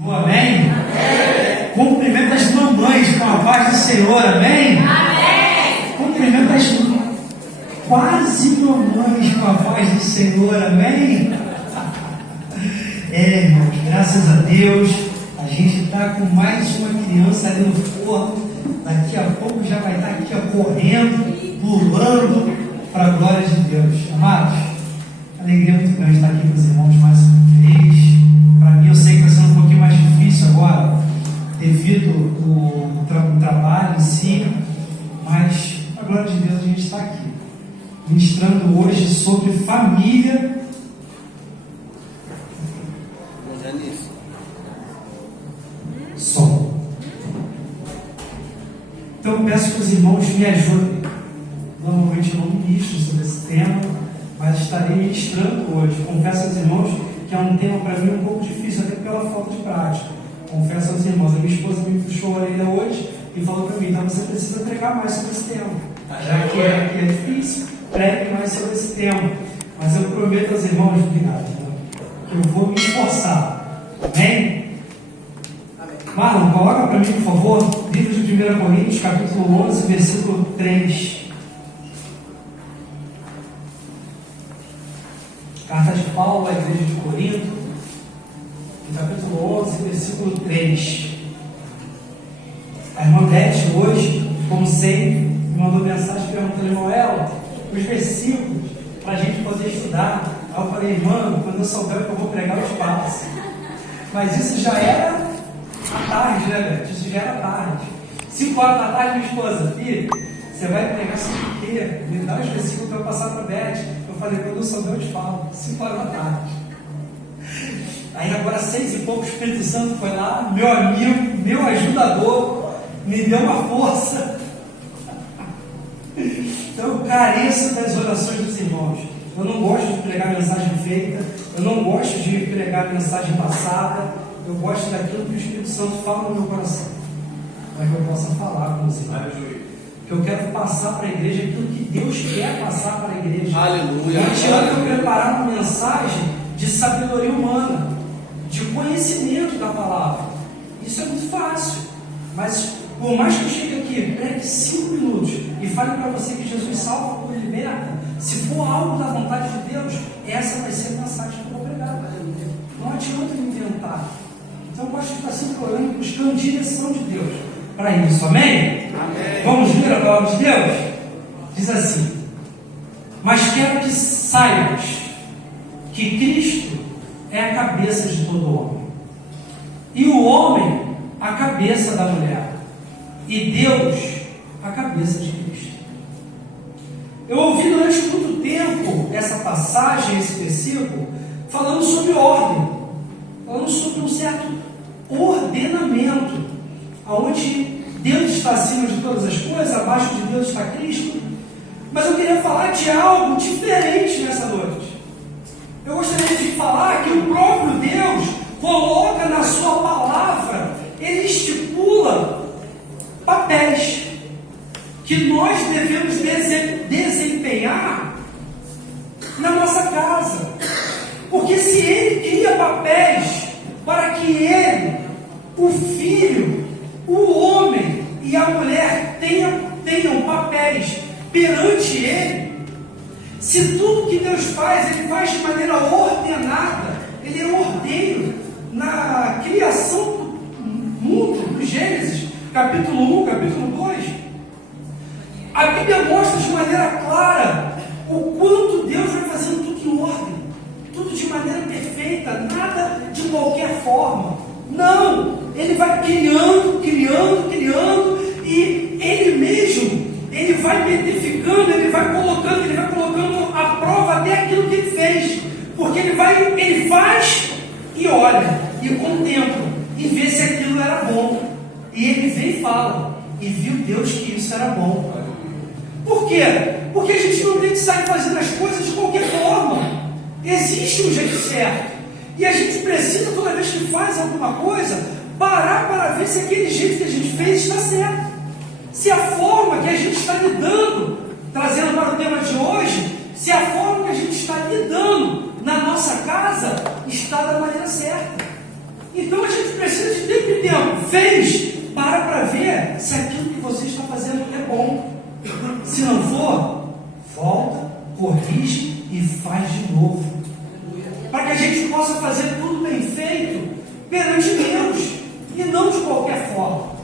Amém? Amém. Cumprimento as mamães com a paz do Senhor, amém? Amém. Cumprimento as quase mamães com a paz do Senhor, amém? Irmãos, graças a Deus, a gente está com mais uma criança ali no forno. Daqui a pouco já vai estar aqui correndo, pulando para a glória de Deus. Amados, alegria muito grande estar aqui com os irmãos mais uma vez. Para mim, eu sei que está sendo um pouquinho mais difícil agora, devido ao trabalho em si, mas, a glória de Deus, a gente está aqui, ministrando hoje sobre família. Som. Então, eu peço que os irmãos me ajudem. Normalmente eu não ministro sobre esse tema, mas estarei ministrando hoje. Confesso aos irmãos que é um tema para mim um pouco difícil, até pela falta de prática. Confesso aos irmãos, a minha esposa me puxou a orelha hoje e falou para mim: então você precisa pregar mais sobre esse tema. Já que é difícil, pregue mais sobre esse tema. Mas eu prometo aos irmãos, obrigado, que eu vou me esforçar. Amém? Marlon, coloca para mim, por favor, livro de 1 Coríntios, capítulo 11, versículo 3. Carta de Paulo à igreja de Corinto, capítulo 11, versículo 3. A irmã Beth hoje, como sempre, me mandou mensagem perguntando: Noel, os versículos para a gente poder estudar. Aí eu falei: irmã, quando eu souber que eu vou pregar, eu te passo. Mas isso já era à tarde, né, Beth? Isso já era tarde. 5 horas da tarde, minha esposa: filho, você vai pregar sobre o quê? Me dá os versículos para eu passar para a Beth. Eu falei: quando eu souber, eu te falo. 5 horas da tarde. Aí agora 6 e pouco, o Espírito Santo foi lá, meu amigo, meu ajudador, me deu uma força. Então eu careço das orações dos irmãos. Eu não gosto de pregar mensagem feita, eu não gosto de pregar mensagem passada, eu gosto daquilo que o Espírito Santo fala no meu coração, para que eu possa falar com os irmãos. Que eu quero passar para a igreja aquilo que Deus quer passar para a igreja. Aleluia. Não adianta eu preparar uma mensagem de sabedoria humana, de conhecimento da palavra. Isso é muito fácil. Mas por mais que eu chegue aqui, pregue 5 minutos e fale para você que Jesus salva ou liberta, se for algo da vontade de Deus, essa vai ser a mensagem que eu vou pregar. Não adianta eu inventar. Então eu gosto de estar sempre orando, buscando direção de Deus para isso. Amém? Amém. Vamos ler a palavra de Deus? Diz assim: mas quero que saibas que Cristo é a cabeça de todo homem, e o homem a cabeça da mulher, e Deus a cabeça de Cristo. Eu ouvi durante muito tempo essa passagem, esse versículo, falando sobre ordem, falando sobre um certo ordenamento, onde Deus está acima de todas as coisas, abaixo de Deus está Cristo. Mas eu queria falar de algo diferente nessa noite. Eu gostaria de falar que o próprio Deus coloca na sua palavra, ele estipula papéis que nós devemos desempenhar na nossa casa. Porque se ele cria papéis para que ele, o filho, o homem e a mulher tenham papéis perante ele, se tudo que Deus faz, ele faz de maneira ordenada, ele é ordeiro na criação do mundo, no Gênesis, capítulo 1, capítulo 2, a Bíblia mostra de maneira clara o quanto Deus vai fazendo tudo em ordem, tudo de maneira perfeita, nada de qualquer forma. Não, ele vai criando, e ele mesmo, ele vai identificando, ele vai colocando à prova até aquilo que ele fez, porque ele faz e olha, e contempla, e vê se aquilo era bom, e ele vem e fala, e viu Deus que isso era bom. Por quê? Porque a gente não tem que sair fazendo as coisas de qualquer forma. Existe um jeito certo, e a gente precisa, toda vez que faz alguma coisa, parar para ver se aquele jeito que a gente fez está certo, se a forma que a gente está lidando, trazendo para o tema de hoje, se a forma que a gente está lidando na nossa casa está da maneira certa. Então a gente precisa precisa de tempo e tempo. Fez, para ver se aquilo que você está fazendo é bom. Se não for, volta, corrige e faz de novo. Para que a gente possa fazer tudo bem feito perante Deus e não de qualquer forma.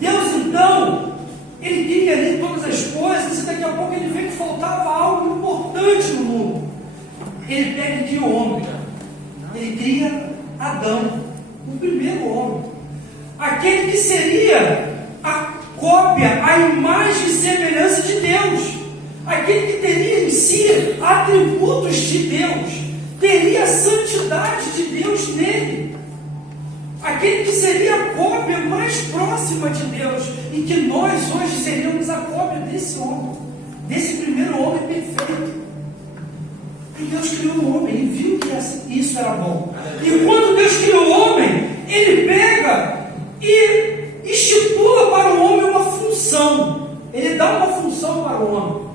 Deus, então, Ele cria ali todas as coisas e daqui a pouco Ele vê que faltava algo importante no mundo. Ele pega e cria o homem. Ele cria Adão, o primeiro homem. Aquele que seria a cópia, a imagem e semelhança de Deus. Aquele que teria em si atributos de Deus. Teria a santidade de Deus nele. Aquele que seria a cópia mais próxima de Deus. E que nós hoje seríamos a cópia desse homem. Desse primeiro homem perfeito. E Deus criou o homem, Ele viu que isso era bom. E quando Deus criou o homem, Ele pega e estipula para o homem uma função. Ele dá uma função para o homem.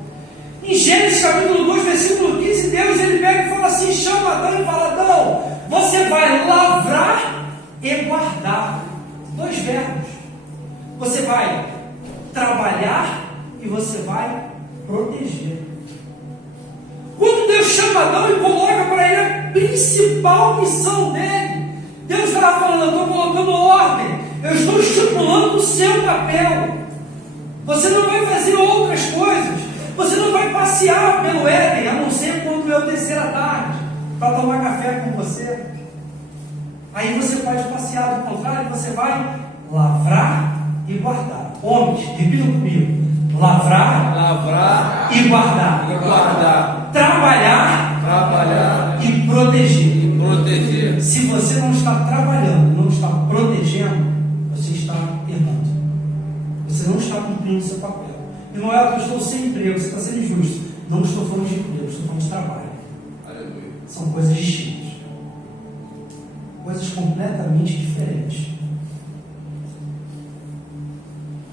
Em Gênesis capítulo 2, versículo 15, Deus ele pega e fala assim, chama Adão e fala, Adão, você vai lavrar e guardar. 2 verbos. Você vai trabalhar e você vai proteger. Quando Deus chama Adão e coloca para ele a principal missão dele, Deus estava falando, eu estou colocando ordem, eu estou estipulando o seu papel. Você não vai fazer outras coisas, você não vai passear pelo Éden, a não ser quando eu descer à tarde, para tomar café com você. Aí você pode passear, do contrário, você vai lavrar e guardar. Homens, repitam comigo. Lavrar e guardar. Trabalhar e proteger. Se você não está trabalhando, não está protegendo, você está errando. Você não está cumprindo o seu papel. E não é que eu estou sem emprego, você está sendo injusto. Não estou falando de emprego, estou falando de trabalho. Aleluia. São coisas distintas. Coisas completamente diferentes.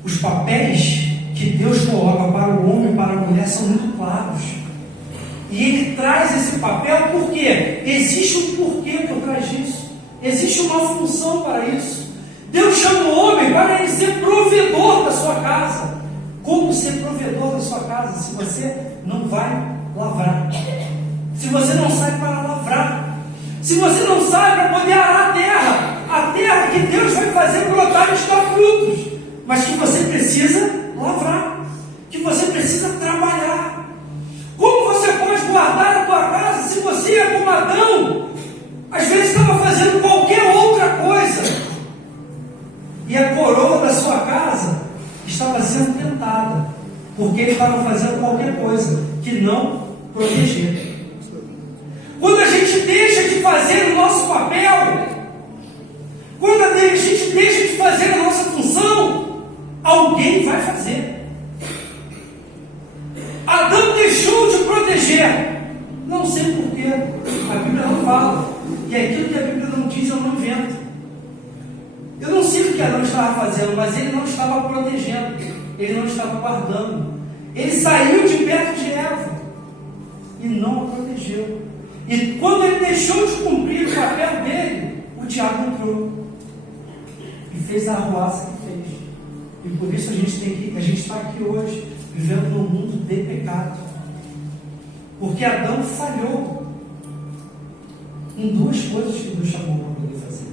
Os papéis que Deus coloca para o homem e para a mulher são muito claros. E Ele traz esse papel porque existe um porquê por trás disso. Existe uma função para isso. Deus chama o homem para ele ser provedor da sua casa. Como ser provedor da sua casa se você não vai lavrar? Se você não sai para lavrar? Se você não sai para poder arar a terra que Deus vai fazer brotar e dar frutos, mas que você precisa lavrar, que você precisa trabalhar. Como você pode guardar a tua casa se você, como Adão, às vezes estava fazendo qualquer outra coisa e a coroa da sua casa estava sendo tentada, porque ele estava fazendo qualquer coisa que não proteger. Quando a gente deixa de fazer o nosso papel, quando a gente deixa de fazer a nossa função, alguém vai fazer. Adão deixou de proteger, não sei porquê, a Bíblia não fala, e aquilo que a Bíblia não diz eu não invento. Eu não sei o que Adão estava fazendo, mas ele não estava protegendo, ele não estava guardando. Ele saiu de perto de Eva e não a protegeu. E quando ele deixou de cumprir o papel dele, o diabo entrou e fez a arruaça que fez. E por isso a gente está aqui hoje, vivendo num mundo de pecado. Porque Adão falhou em 2 coisas que Deus chamou para poder fazer.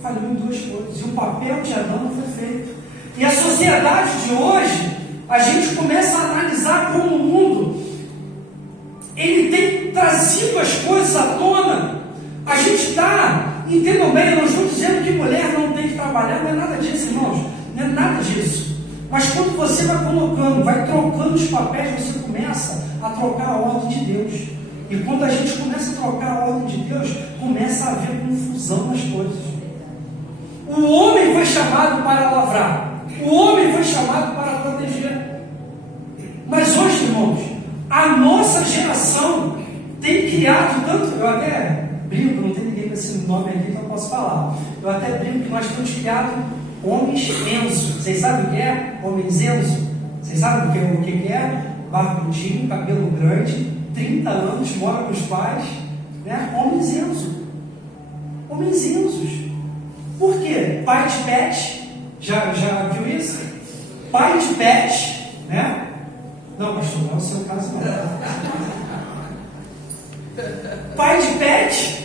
Falhou em 2 coisas. E o papel de Adão não foi feito. E a sociedade de hoje, a gente começa a analisar como o mundo ele tem trazido as coisas à tona. A gente está, entendam bem, eu não estou dizendo que mulher não tem que trabalhar, não é nada disso, irmãos, não é nada disso. Mas quando você vai colocando, vai trocando os papéis, você começa a trocar a ordem de Deus. E quando a gente começa a trocar a ordem de Deus, começa a haver confusão nas coisas. O homem foi chamado para lavrar, o homem foi chamado para proteger. Mas hoje, irmãos, a nossa geração tem criado tanto, eu até brinco, não tem ninguém com esse nome aqui que eu posso falar, eu até brinco que nós temos criado homens Enzo. Vocês sabem o que é? Homens Enzo? Vocês sabem o que é? Barbudinho, cabelo grande, 30 anos, mora com os pais, né? Homens Enzo. homenzinhos. Por quê? Pai de pet, já viu isso? Pai de pet, né? Não, pastor, não é o seu caso não. Pai de pet.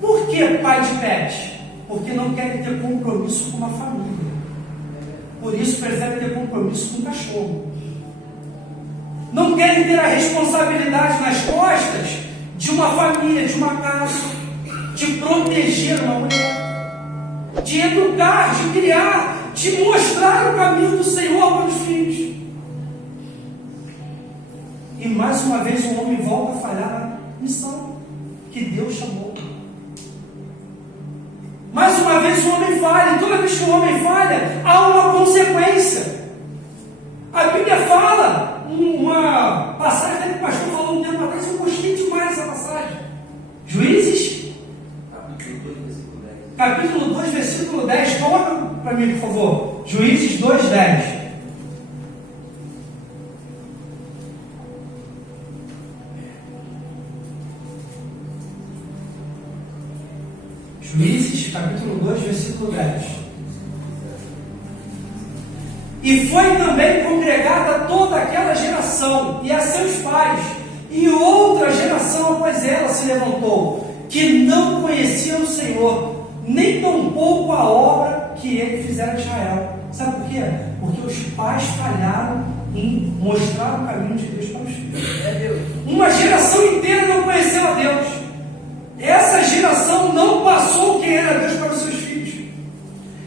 Por que pai de pet? Porque não querem ter compromisso com uma família. Por isso preferem ter compromisso com um cachorro. Não querem ter a responsabilidade nas costas de uma família, de uma casa, de proteger uma mulher, de educar, de criar, de mostrar o caminho do Senhor para os filhos. E mais uma vez o homem volta a falhar na missão que Deus chamou. Mais uma vez o homem falha, e toda vez que o homem falha, há uma consequência. A Bíblia fala, uma passagem que o pastor falou um tempo atrás, eu gostei demais dessa passagem. Juízes, capítulo 2, versículo 10. Coloca para mim, por favor. Juízes 2, 10. Juízes, capítulo 2, versículo 10. E foi também congregada toda aquela geração, e a seus pais, e outra geração após ela se levantou, que não conhecia o Senhor, nem tampouco a obra que ele fizera a Israel. Sabe por quê? Porque os pais falharam em mostrar o caminho de Deus para os filhos. Uma geração inteira não conheceu a Deus. Essa geração não passou quem era Deus para os seus filhos.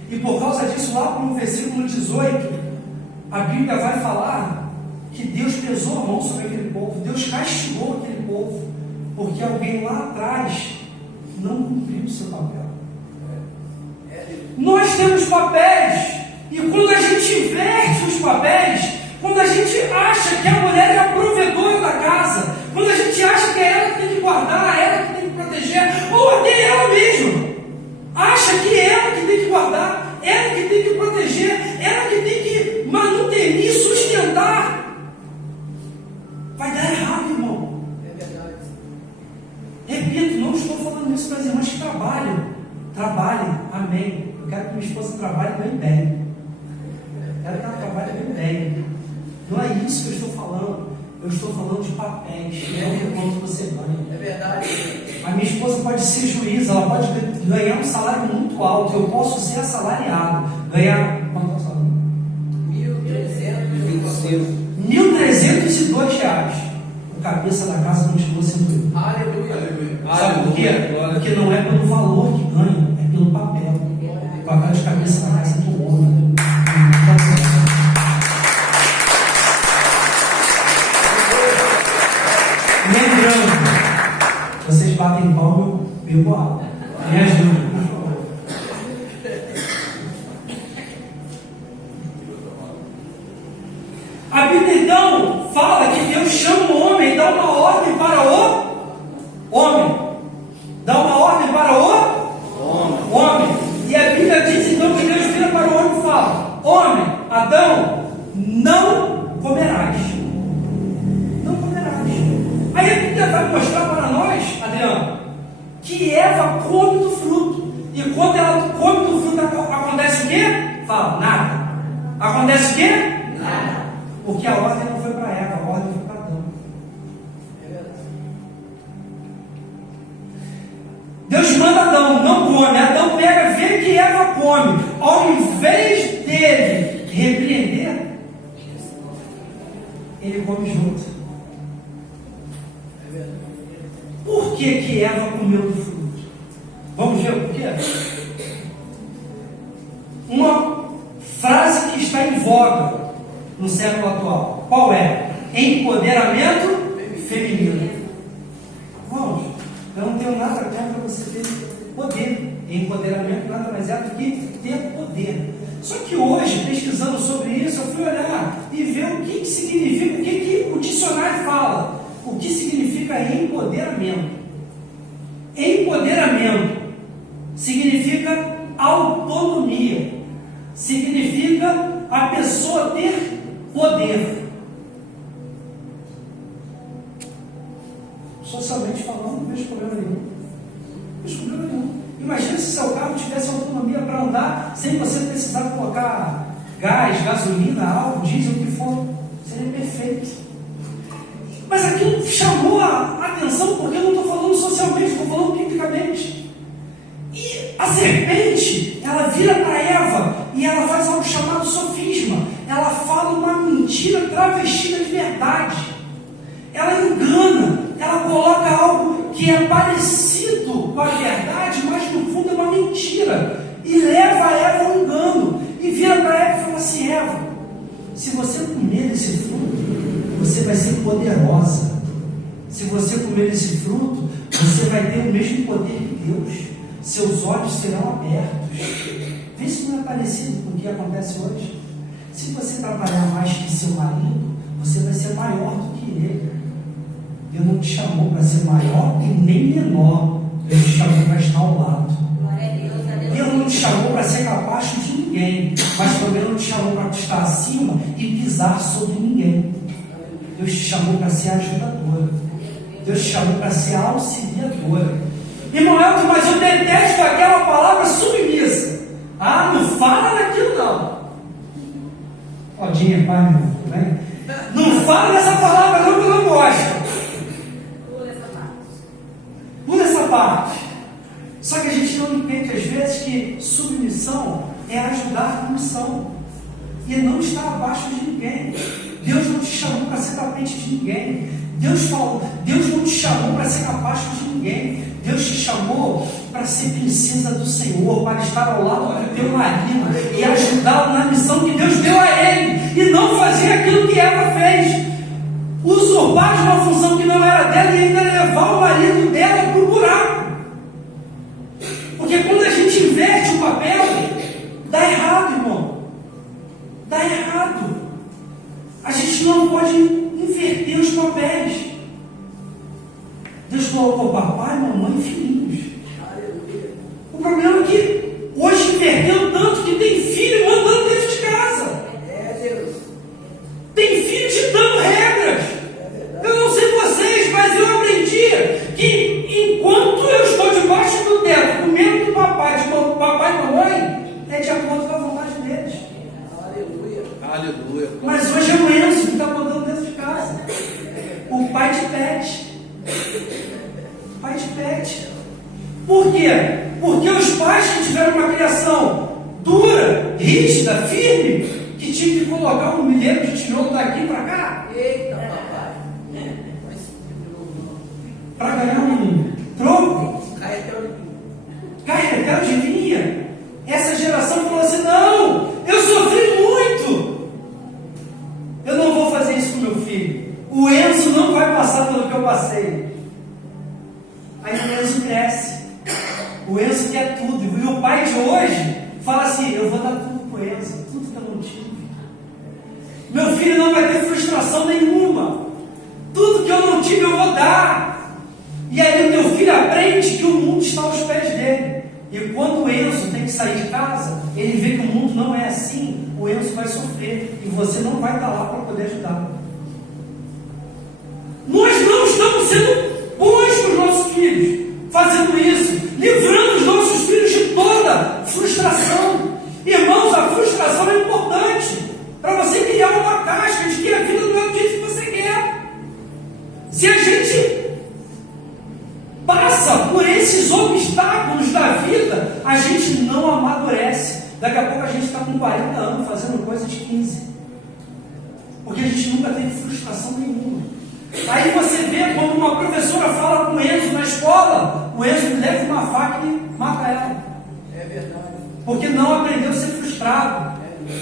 E por causa disso, lá no versículo 18, a Bíblia vai falar que Deus pesou a mão sobre aquele povo, Deus castigou aquele povo, porque alguém lá atrás não cumpriu o seu papel. Nós temos papéis, e quando a gente inverte os papéis, quando a gente acha que a mulher é a provedora da casa, quando a gente acha que é ela que tem que guardar, ela que tem que proteger, ou até ela mesma acha que é ela que tem que guardar, ela que tem que proteger, ela que tem que manutenir, sustentar, vai dar errado, irmão. É verdade. Repito, não estou falando isso para as irmãs que trabalham. Trabalhem, amém. Eu quero que minha esposa trabalhe bem. Eu quero que ela trabalhe bem. Não é isso que eu estou falando. Eu estou falando de papéis, não do quanto você ganha. É verdade. A minha esposa pode ser juíza, ela pode ganhar um salário muito alto. Eu posso ser assalariado. Ganhar quanto é o salário? R$1.302. O cabeça da casa continua sendo eu. Aleluia. Sabe por quê? Porque não é pelo valor que ganha, é pelo papel. O papel de cabeça da casa é do homem. Lembrando, vocês batem palma, eu bebo água. Me ajudem, por favor. A Bíblia então fala que Deus chama o homem e dá uma ordem para o homem. Dá uma ordem para o homem. E a Bíblia diz então que Deus vira para o homem e fala: homem, Adão, não comerás. Não comerás. Aí a Bíblia vai mostrar para nós, Adriano, que Eva come do fruto. E quando ela come do fruto, acontece o quê? Fala, nada. Acontece o quê? Nada. Porque a ordem não foi para Eva, a ordem foi para Adão. Deus manda Adão, não come. Adão pega, vê que Eva come. Ao invés dele repreender, ele come junto. Por que Eva comeu do fruto? Vamos ver o porquê? Uma frase que está em voga no século atual. Qual é? Empoderamento feminino. Vamos, eu não tenho nada contra você ter poder. Empoderamento nada mais é do que ter poder. Só que hoje, pesquisando sobre isso, eu fui olhar e ver o que significa, o que o dicionário fala. O que significa empoderamento? Empoderamento significa autonomia, significa a pessoa ter poder. Socialmente falando, não vejo problema nenhum. tem problema nenhum. Imagina se seu carro tivesse autonomia para andar sem você precisar colocar gás, gasolina, álcool, diesel, o que for. Seria perfeito. Mas aquilo chamou a atenção porque eu não estou falando socialmente, estou falando biblicamente. E a serpente, ela vira para Eva e ela faz algo chamado sofisma. Ela fala uma mentira travestida de verdade. Ela engana, ela coloca algo que é parecido com a verdade, mas no fundo é uma mentira. E leva a Eva ao engano. E vira para Eva e fala assim: Eva, se você comer esse fruto, você vai ser poderosa. Se você comer esse fruto, você vai ter o mesmo poder que Deus. Seus olhos serão abertos. Vê se não é parecido com o que acontece hoje. Se você trabalhar mais que seu marido, você vai ser maior do que ele. Deus não te chamou para ser maior e nem menor. Deus te chamou para estar ao lado. Deus não te chamou para ser capaz de ninguém, mas também não te chamou para estar acima e pisar sobre ninguém. Deus te chamou para ser ajudadora. Deus te chamou para ser auxiliadora. Irmão Elton, mas eu detesto aquela palavra submissa. Ah, não fala daquilo não. Odinha, pai, meu irmão, né? Não fala dessa palavra não, que eu não gosto. Pula essa parte. Só que a gente não entende às vezes que submissão é ajudar a missão e não estar abaixo de ninguém. Deus não te chamou para ser tapete de ninguém. Deus não te chamou para ser capacho de ninguém. Deus te chamou para ser princesa do Senhor, para estar ao lado do teu marido e ajudá-lo na missão que Deus deu a ele, e não fazer aquilo que Eva fez, usurpar de uma função que não era dela e ainda levar o marido dela para o buraco. Porque quando a gente inverte o papel, dá errado, irmão. Dá errado. A gente não pode inverter os papéis. Deus colocou papai, mamãe e filhinhos. O problema é que hoje inverteu tanto que tem filho mandando dentro de casa. Tem filho ditando regras. Eu não sei vocês, mas eu aprendi que enquanto eu estou debaixo do teto, comendo do papai, de papai e mamãe, é de acordo com a vontade deles. Aleluia. Mas hoje é o Enzo que está mandando dentro de casa. O pai de pet. Pai de pet. Por quê? Porque os pais que tiveram uma criação dura, rígida, firme, que tinham que colocar um milheiro de tijolo daqui para cá. Eita, papai. Para ganhar um troco. Carretel de linha. Essa geração falou assim: não, eu sofri muito. Eu não vou fazer isso com meu filho. O Enzo não vai passar pelo que eu passei. Aí o Enzo cresce. O Enzo quer tudo. E o pai de hoje fala assim: eu vou dar tudo pro Enzo, tudo que eu não tive. Meu filho não vai ter frustração nenhuma. Tudo que eu não tive eu vou dar. E aí o teu filho aprende que o mundo está aos pés dele. E quando o Enzo tem que sair de casa, ele vê que o mundo não é assim, o Enzo vai sofrer. E você não vai estar lá para poder ajudar. Nós não estamos sendo bons com os nossos filhos, fazendo isso, livrando os nossos filhos de toda frustração. Irmãos, a frustração é importante para você criar uma casca de que a vida não é o que você quer. Se a gente passa por esses obstáculos da vida, a gente não amadurece. Daqui a pouco a gente está com 40 anos fazendo coisa de 15, porque a gente nunca teve frustração nenhuma. Aí você vê quando uma professora fala com o Enzo na escola, o Enzo leva uma faca e mata ela. É verdade. Porque não aprendeu a ser frustrado.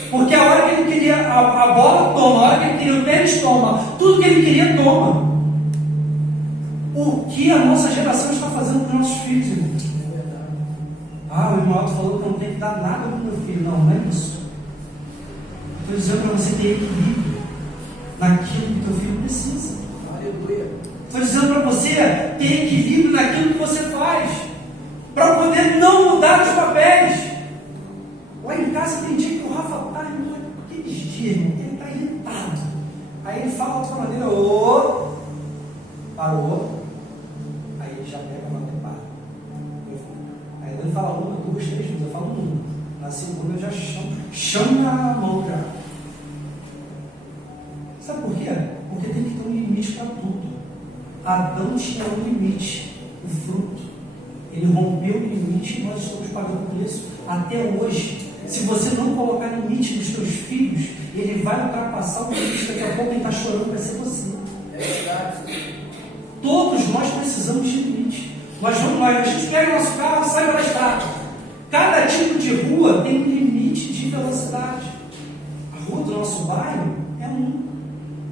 Porque a hora que ele queria a bola, toma. A hora que ele queria o tênis, toma. Tudo que ele queria, toma. O que a nossa geração está fazendo com os nossos filhos, irmão? Ah, o irmão Alto falou que não tem que dar nada para o meu filho. Não, não é isso. Estou dizendo para você ter equilíbrio naquilo que o teu filho precisa. Estou dizendo para você ter equilíbrio naquilo que você faz, para poder não mudar os papéis. Lá em casa tem dia que o Rafa está, aqueles dias, ele está irritado. Aí ele fala de outra maneira: ô, parou. Aí ele já pega a mão e para. Eu fala uma, duas, três vezes, eu falo uma. Na segunda eu já chamo a mão já. Sabe por quê? Porque tem que ter um limite para tudo. Adão tinha um limite, o fruto. Ele rompeu o limite e nós estamos pagando por isso até hoje. Se você não colocar limite nos seus filhos, ele vai ultrapassar o limite. Daqui a pouco ele está chorando, vai ser você. É verdade. Todos nós precisamos de limite. A gente quer que o nosso carro saiba da estrada. Cada tipo de rua tem um limite de velocidade. A rua do nosso bairro é um.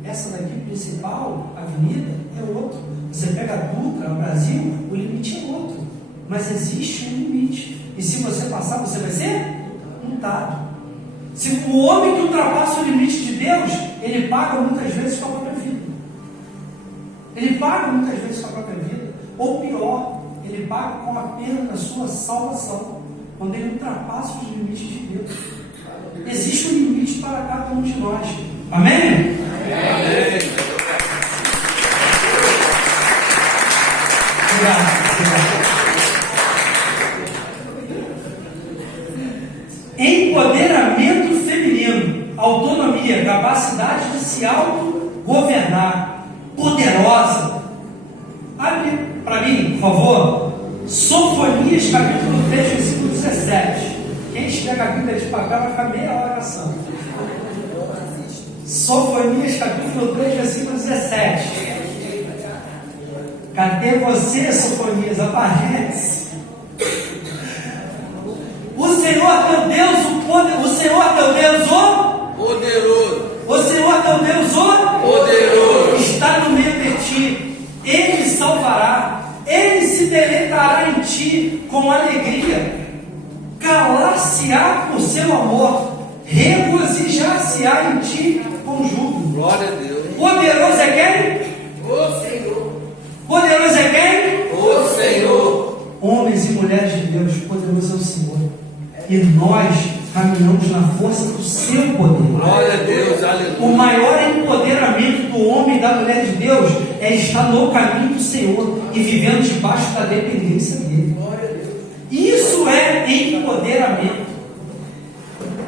Essa daqui principal, avenida, é outro. Você pega a Dutra, no Brasil, o limite é outro. Mas existe um limite. E se você passar, você vai ser multado. Se o homem que ultrapassa o limite de Deus, ele paga muitas vezes com a própria vida. Ele paga muitas vezes com a própria vida. Ou pior, ele paga com a perda da sua salvação. Quando ele ultrapassa os limites de Deus. Existe um limite para cada um de nós. Amém? Amém. Obrigado. Empoderamento feminino, autonomia, capacidade de se autogovernar, poderosa. Abre para mim, por favor, Sofonias, capítulo 3, versículo 17. Quem estiver com a Bíblia de papel vai ficar meia hora oração. Sofonias, capítulo 3, versículo 17. Cadê você, Sofonias? Aparece. O Senhor teu Deus, o Senhor teu Deus, Poderoso. o Senhor teu Deus, Poderoso. está no meio de ti. Ele salvará. Ele se deleitará em ti com alegria. Calar-se-á por seu amor. Regozijar-se-á em ti com júbilo. Glória a Deus. Poderoso é quem? O Senhor. Poderoso é quem? O Senhor. Homens e mulheres de Deus, poderoso é o Senhor. E nós caminhamos na força do seu poder. Glória a Deus. Aleluia. O maior empoderamento do homem e da mulher de Deus é estar no caminho do Senhor e vivendo debaixo da dependência dele. Glória a Deus. Isso é empoderamento.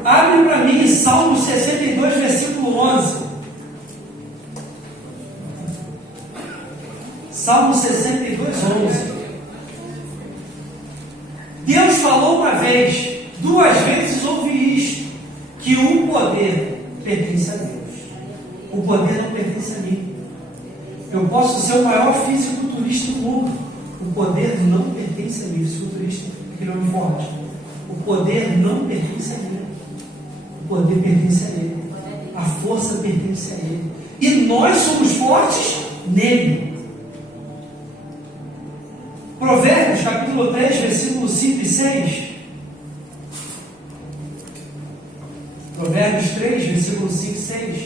Abre para mim Salmo 62, versículo 11. Salmo 62, 11. Deus falou uma vez, duas vezes ouvi isto, que o poder pertence a Deus. O poder não pertence a mim. Eu posso ser o maior fisiculturista do mundo. O poder não pertence a mim. Fisiculturista, aquele homem forte. O poder não pertence a mim. O poder pertence a Ele. A força pertence a Ele. E nós somos fortes nele. Provérbios, capítulo 3, versículos 5 e 6. Provérbios 3, versículos 5 e 6.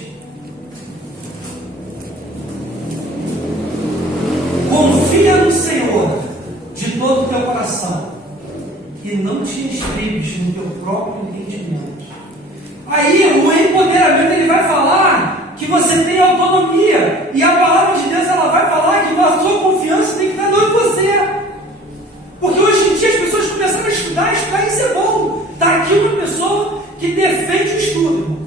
Confia no Senhor de todo o teu coração e não te estribes no teu próprio entendimento. Aí o empoderamento ele vai falar que você tem autonomia, e a palavra de Deus ela vai falar que a sua confiança tem que estar dentro de você. Porque hoje em dia as pessoas começaram a estudar, isso é bom. Está aqui uma pessoa que defende o estudo, irmão.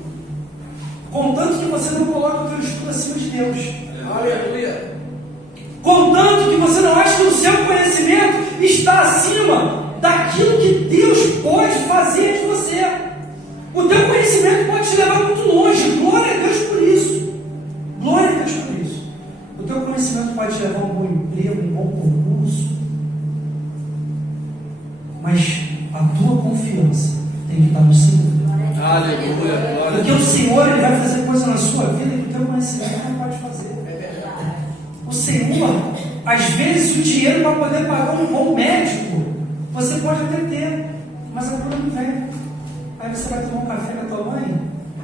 Contanto que você não coloque o teu estudo acima de Deus. Aleluia. Contanto que você não ache que o seu conhecimento está acima daquilo que Deus pode fazer de você. O teu conhecimento pode te levar muito longe. Glória a Deus por isso. Glória a Deus por isso. O teu conhecimento pode te levar a um bom emprego, um bom concurso. Mas a tua confiança tem que estar no Senhor. Aleluia. Glória. Porque o Senhor ele vai fazer coisa na sua vida que o teu conhecimento não pode fazer. O Senhor, às vezes, o dinheiro para poder pagar um bom médico, você pode até ter, mas a cura não vem. Aí você vai tomar um café com a tua mãe,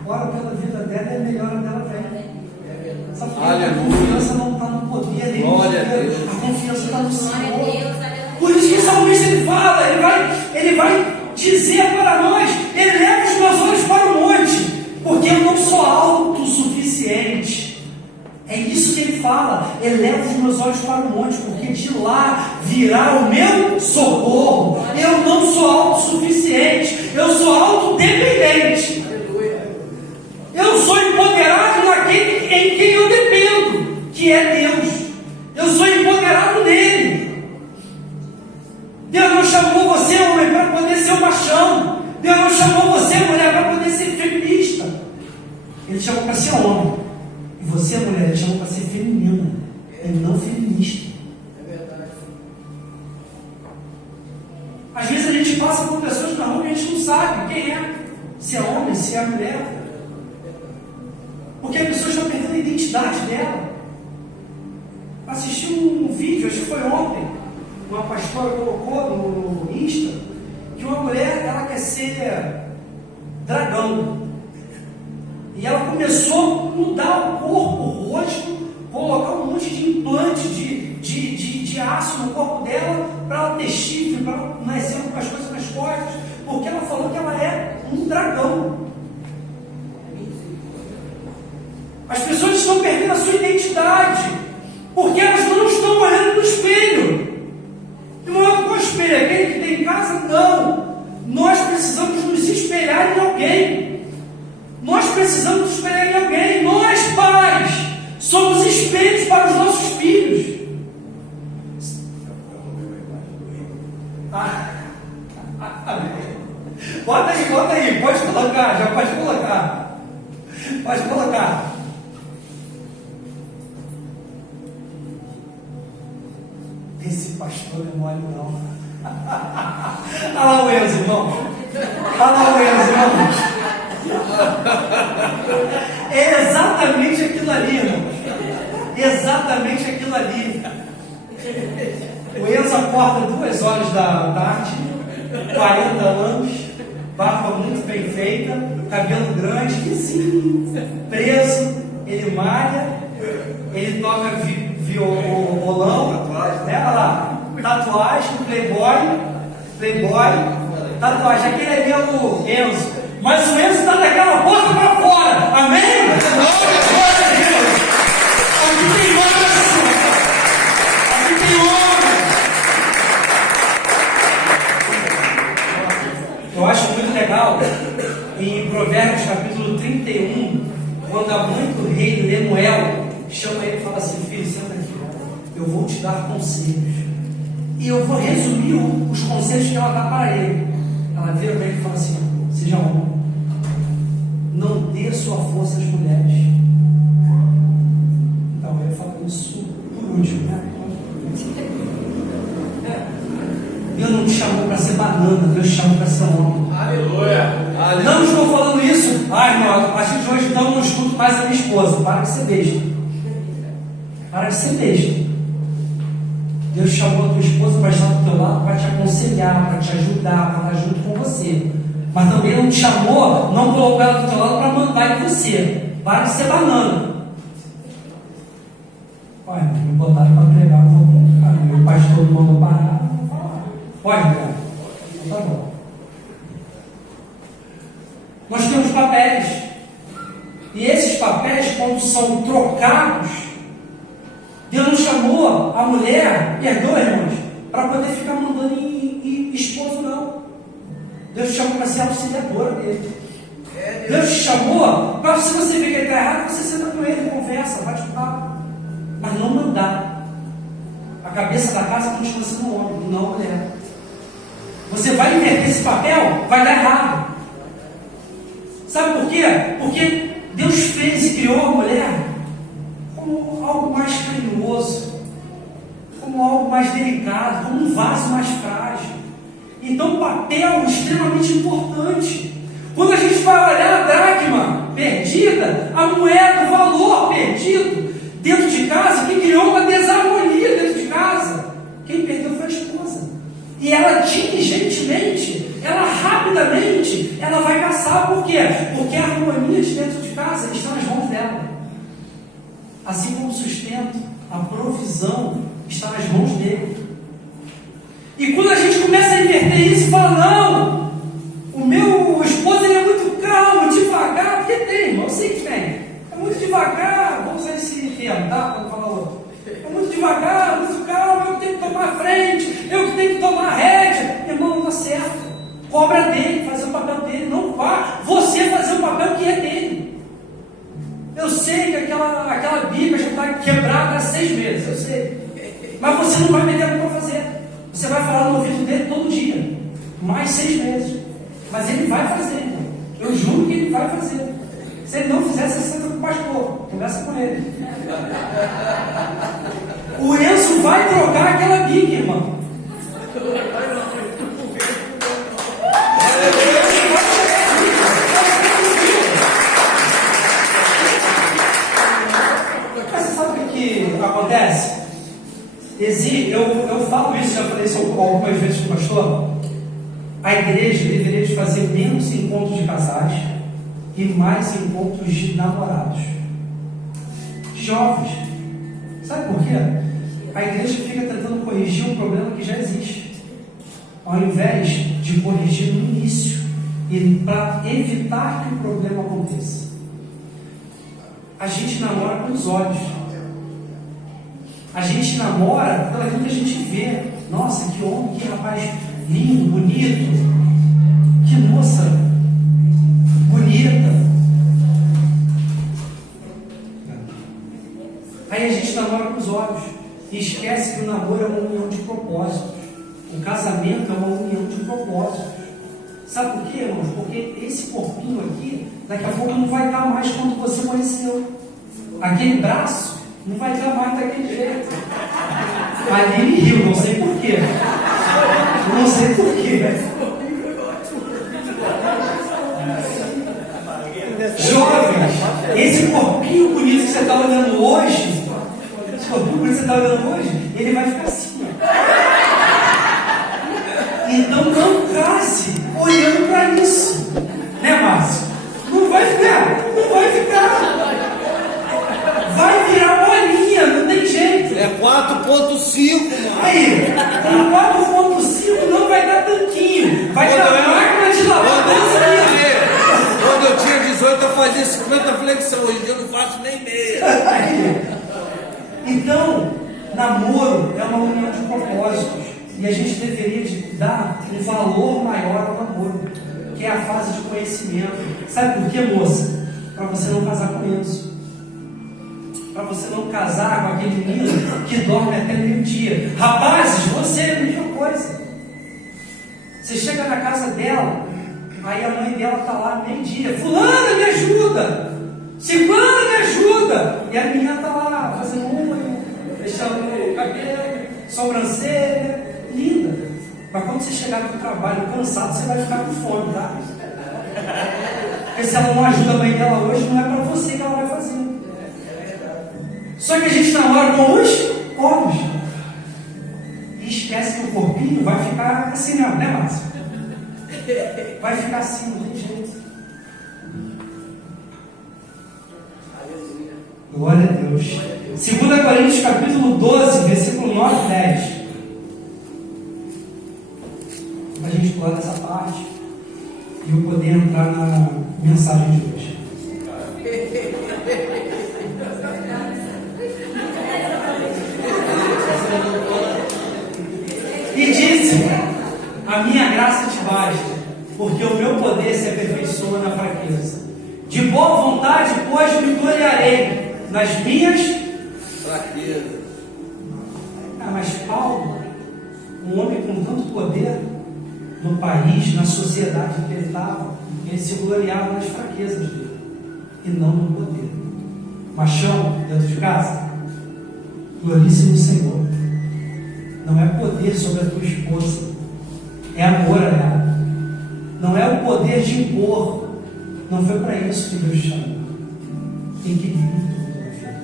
ora pela vida dela e a melhora dela vem. Sabe por quê? A confiança não está no poder nem no dinheiro, a confiança está no Senhor. Por isso que o salmista ele fala, ele vai dizer para nós, eleva os meus olhos para o monte, porque eu não sou autossuficiente. É isso que ele fala: eleva os meus olhos para o monte, porque de lá virá o meu socorro. Eu não sou autossuficiente, eu sou autodependente. Eu sou empoderado naquele em quem eu dependo, que é Deus. Eu sou empoderado nele. Deus não chamou você, homem, para poder ser um machão. Deus não chamou você, mulher, para poder ser feminista. Ele chamou para ser homem. E você, mulher, ele chamou para ser feminina. E não feminista. É verdade. Às vezes a gente passa por pessoas na rua e a gente não sabe quem é. Se é homem, se é mulher. Porque a pessoa está perdendo a identidade dela. Assisti um vídeo, acho que foi ontem, uma pastora colocou no Insta, que uma mulher, ela quer ser dragão. E ela começou a mudar o corpo, o rosto, colocar um monte de implante de aço no corpo dela, para ela ter chifre, para ela nascer com as coisas nas costas, porque ela falou que ela é um dragão. As pessoas estão perdendo a sua identidade, porque elas não estão olhando no espelho. E não é o espelho, é aquele que tem em casa? Não. Nós precisamos nos espelhar em alguém. Nós precisamos nos espelhar em alguém. Nós, pais, somos espelhos para os nossos filhos. Bota aí, pode colocar, já pode colocar. Pode colocar. Esse pastor é mole não. Olha lá o Enzo, irmão. Olha lá o Enzo, irmão. É exatamente aquilo ali, irmão. Exatamente aquilo ali. O Enzo acorda 2 horas da tarde, 40 anos, barba muito bem feita, cabelo grande, vizinho, preso, ele malha, ele toca violão, né? Olha lá, tatuagem, playboy, tatuagem. Aquele ali é o Enzo, mas o Enzo está daquela porta para fora, amém? Glória a Deus! Aqui tem macho, aqui tem homem. Eu acho muito legal em Provérbios capítulo 31, quando a mãe do rei Lemuel chama ele e fala assim: filho, senta aqui, eu vou te dar conselhos. E eu vou resumir os conselhos que ela dá para ele. Ela vira para ele e fala assim: seja homem, não dê sua força às mulheres. Então eu falo isso por último, né? Deus não te chamou para ser banana, Deus te chamou para ser homem. Aleluia! Não estou falando isso. Ai, irmão, a partir de hoje então eu não escuto mais a minha esposa. Para de ser besta. Para de ser besta. Deus chamou a tua esposa para estar do teu lado, para te aconselhar, para te ajudar, para estar junto com você. Mas também não te chamou, não colocou ela do teu lado para mandar em você. Para de ser banana. Olha, me botaram para pregar, não vou pregar. Meu pastor não mandou parar, não vou falar. Pode, cara? Então tá bom. Nós temos papéis. E esses papéis, quando são trocados, Deus não chamou a mulher, perdoa, irmãos, para poder ficar mandando em esposo, não. Deus te chamou para ser auxiliadora dele. Deus te chamou para, se você vê que ele está errado, você senta com ele, conversa, bate papo. Mas não mandar. A cabeça da casa continua sendo o homem, e não a mulher. Você vai inverter esse papel, vai dar errado. Sabe por quê? Porque Deus fez e criou a mulher como algo mais carinhoso, como algo mais delicado, como um vaso mais frágil. Então, o papel é extremamente importante. Quando a gente vai olhar a dracma perdida, a moeda, o valor perdido dentro de casa, que criou uma desarmonia dentro de casa, quem perdeu foi a esposa. E ela diligentemente, ela rapidamente, ela vai caçar. Por quê? Porque a harmonia de dentro de casa está nas mãos dela. Assim como o sustento, a provisão está nas mãos dele. E quando a gente começa a inverter isso, fala: não, o meu esposo ele é muito calmo, devagar, porque tem, irmão, eu sei que tem. É muito devagar, vou usar esse termo, cobra dele, fazer o papel dele. Não vá você fazer o papel que é dele. Eu sei que aquela Bíblia já está quebrada há 6 meses, eu sei. Mas você não vai meter a mão para fazer. Você vai falar no ouvido dele todo dia. Mais 6 meses. Mas ele vai fazer. Eu juro que ele vai fazer. Se ele não fizer, você senta com o pastor. Conversa com ele. O Enzo vai trocar aquela Bíblia, irmão. Mas você sabe o que acontece? Eu falo isso, já falei isso algumas vezes com o pastor. A igreja deveria de fazer menos encontros de casais e mais encontros de namorados, de jovens. Sabe por quê? A igreja fica tentando corrigir um problema que já existe, ao invés de corrigir no início e para evitar que o problema aconteça. A gente namora com os olhos. A gente namora pelo que a gente vê. Nossa, que homem, que rapaz lindo, bonito, que moça bonita. Aí a gente namora com os olhos e esquece que o namoro é uma união de propósitos. O casamento é uma união de propósitos. Sabe por quê, irmãos? Porque esse corpinho aqui, daqui a pouco não vai estar mais quando você conheceu. Aquele braço não vai estar mais daquele jeito. Ali ele riu, não sei por quê. Não sei por quê. Jovens, esse corpinho bonito que você está olhando hoje, ele vai ficar assim. Então não case olhando para isso. Né, Márcio? Não vai ficar. Vai virar bolinha, não tem jeito. É 4.5, mano. Aí, o 4.5 não vai dar tanquinho. Vai dar máquina de lavar. Quando eu tinha 18, eu fazia 50 flexão. Hoje em dia eu não faço nem meia. Então, namoro é uma união de propósitos. E a gente deveria de dar um valor maior ao namoro, que é a fase de conhecimento. Sabe por quê, moça? Para você não casar com isso. Para você não casar com aquele menino que dorme até meio-dia. Rapazes, você é a mesma coisa. Você chega na casa dela, aí a mãe dela está lá meio-dia. Fulana, me ajuda! Ciclana, me ajuda! E a menina está lá fazendo unha, deixando o cabelo, sobrancelha. Linda. Mas quando você chegar do trabalho cansado, você vai ficar com fome, tá? Porque se ela não ajuda a mãe dela hoje, não é para você que ela vai fazer. Só que a gente namora com os olhos. E esquece que o corpinho vai ficar assim, não, né, Márcio? Vai ficar assim, não tem jeito. Glória a Deus. 2 Coríntios capítulo 12, versículo 9 e 10. Para a gente pular dessa parte e eu poder entrar na mensagem de hoje. E disse: a minha graça te basta, porque o meu poder se aperfeiçoa na fraqueza. De boa vontade, pois, me gloriarei nas minhas Fraqueza. Mas Paulo, um homem com tanto poder no país, na sociedade que ele estava, ele se gloriava nas fraquezas dele e não no poder. Machão, dentro de casa, glorice no Senhor. Não é poder sobre a tua esposa, é amor a ela. Não é o poder de impor. Não foi para isso que Deus chamou. Equilibre tudo, meu filho.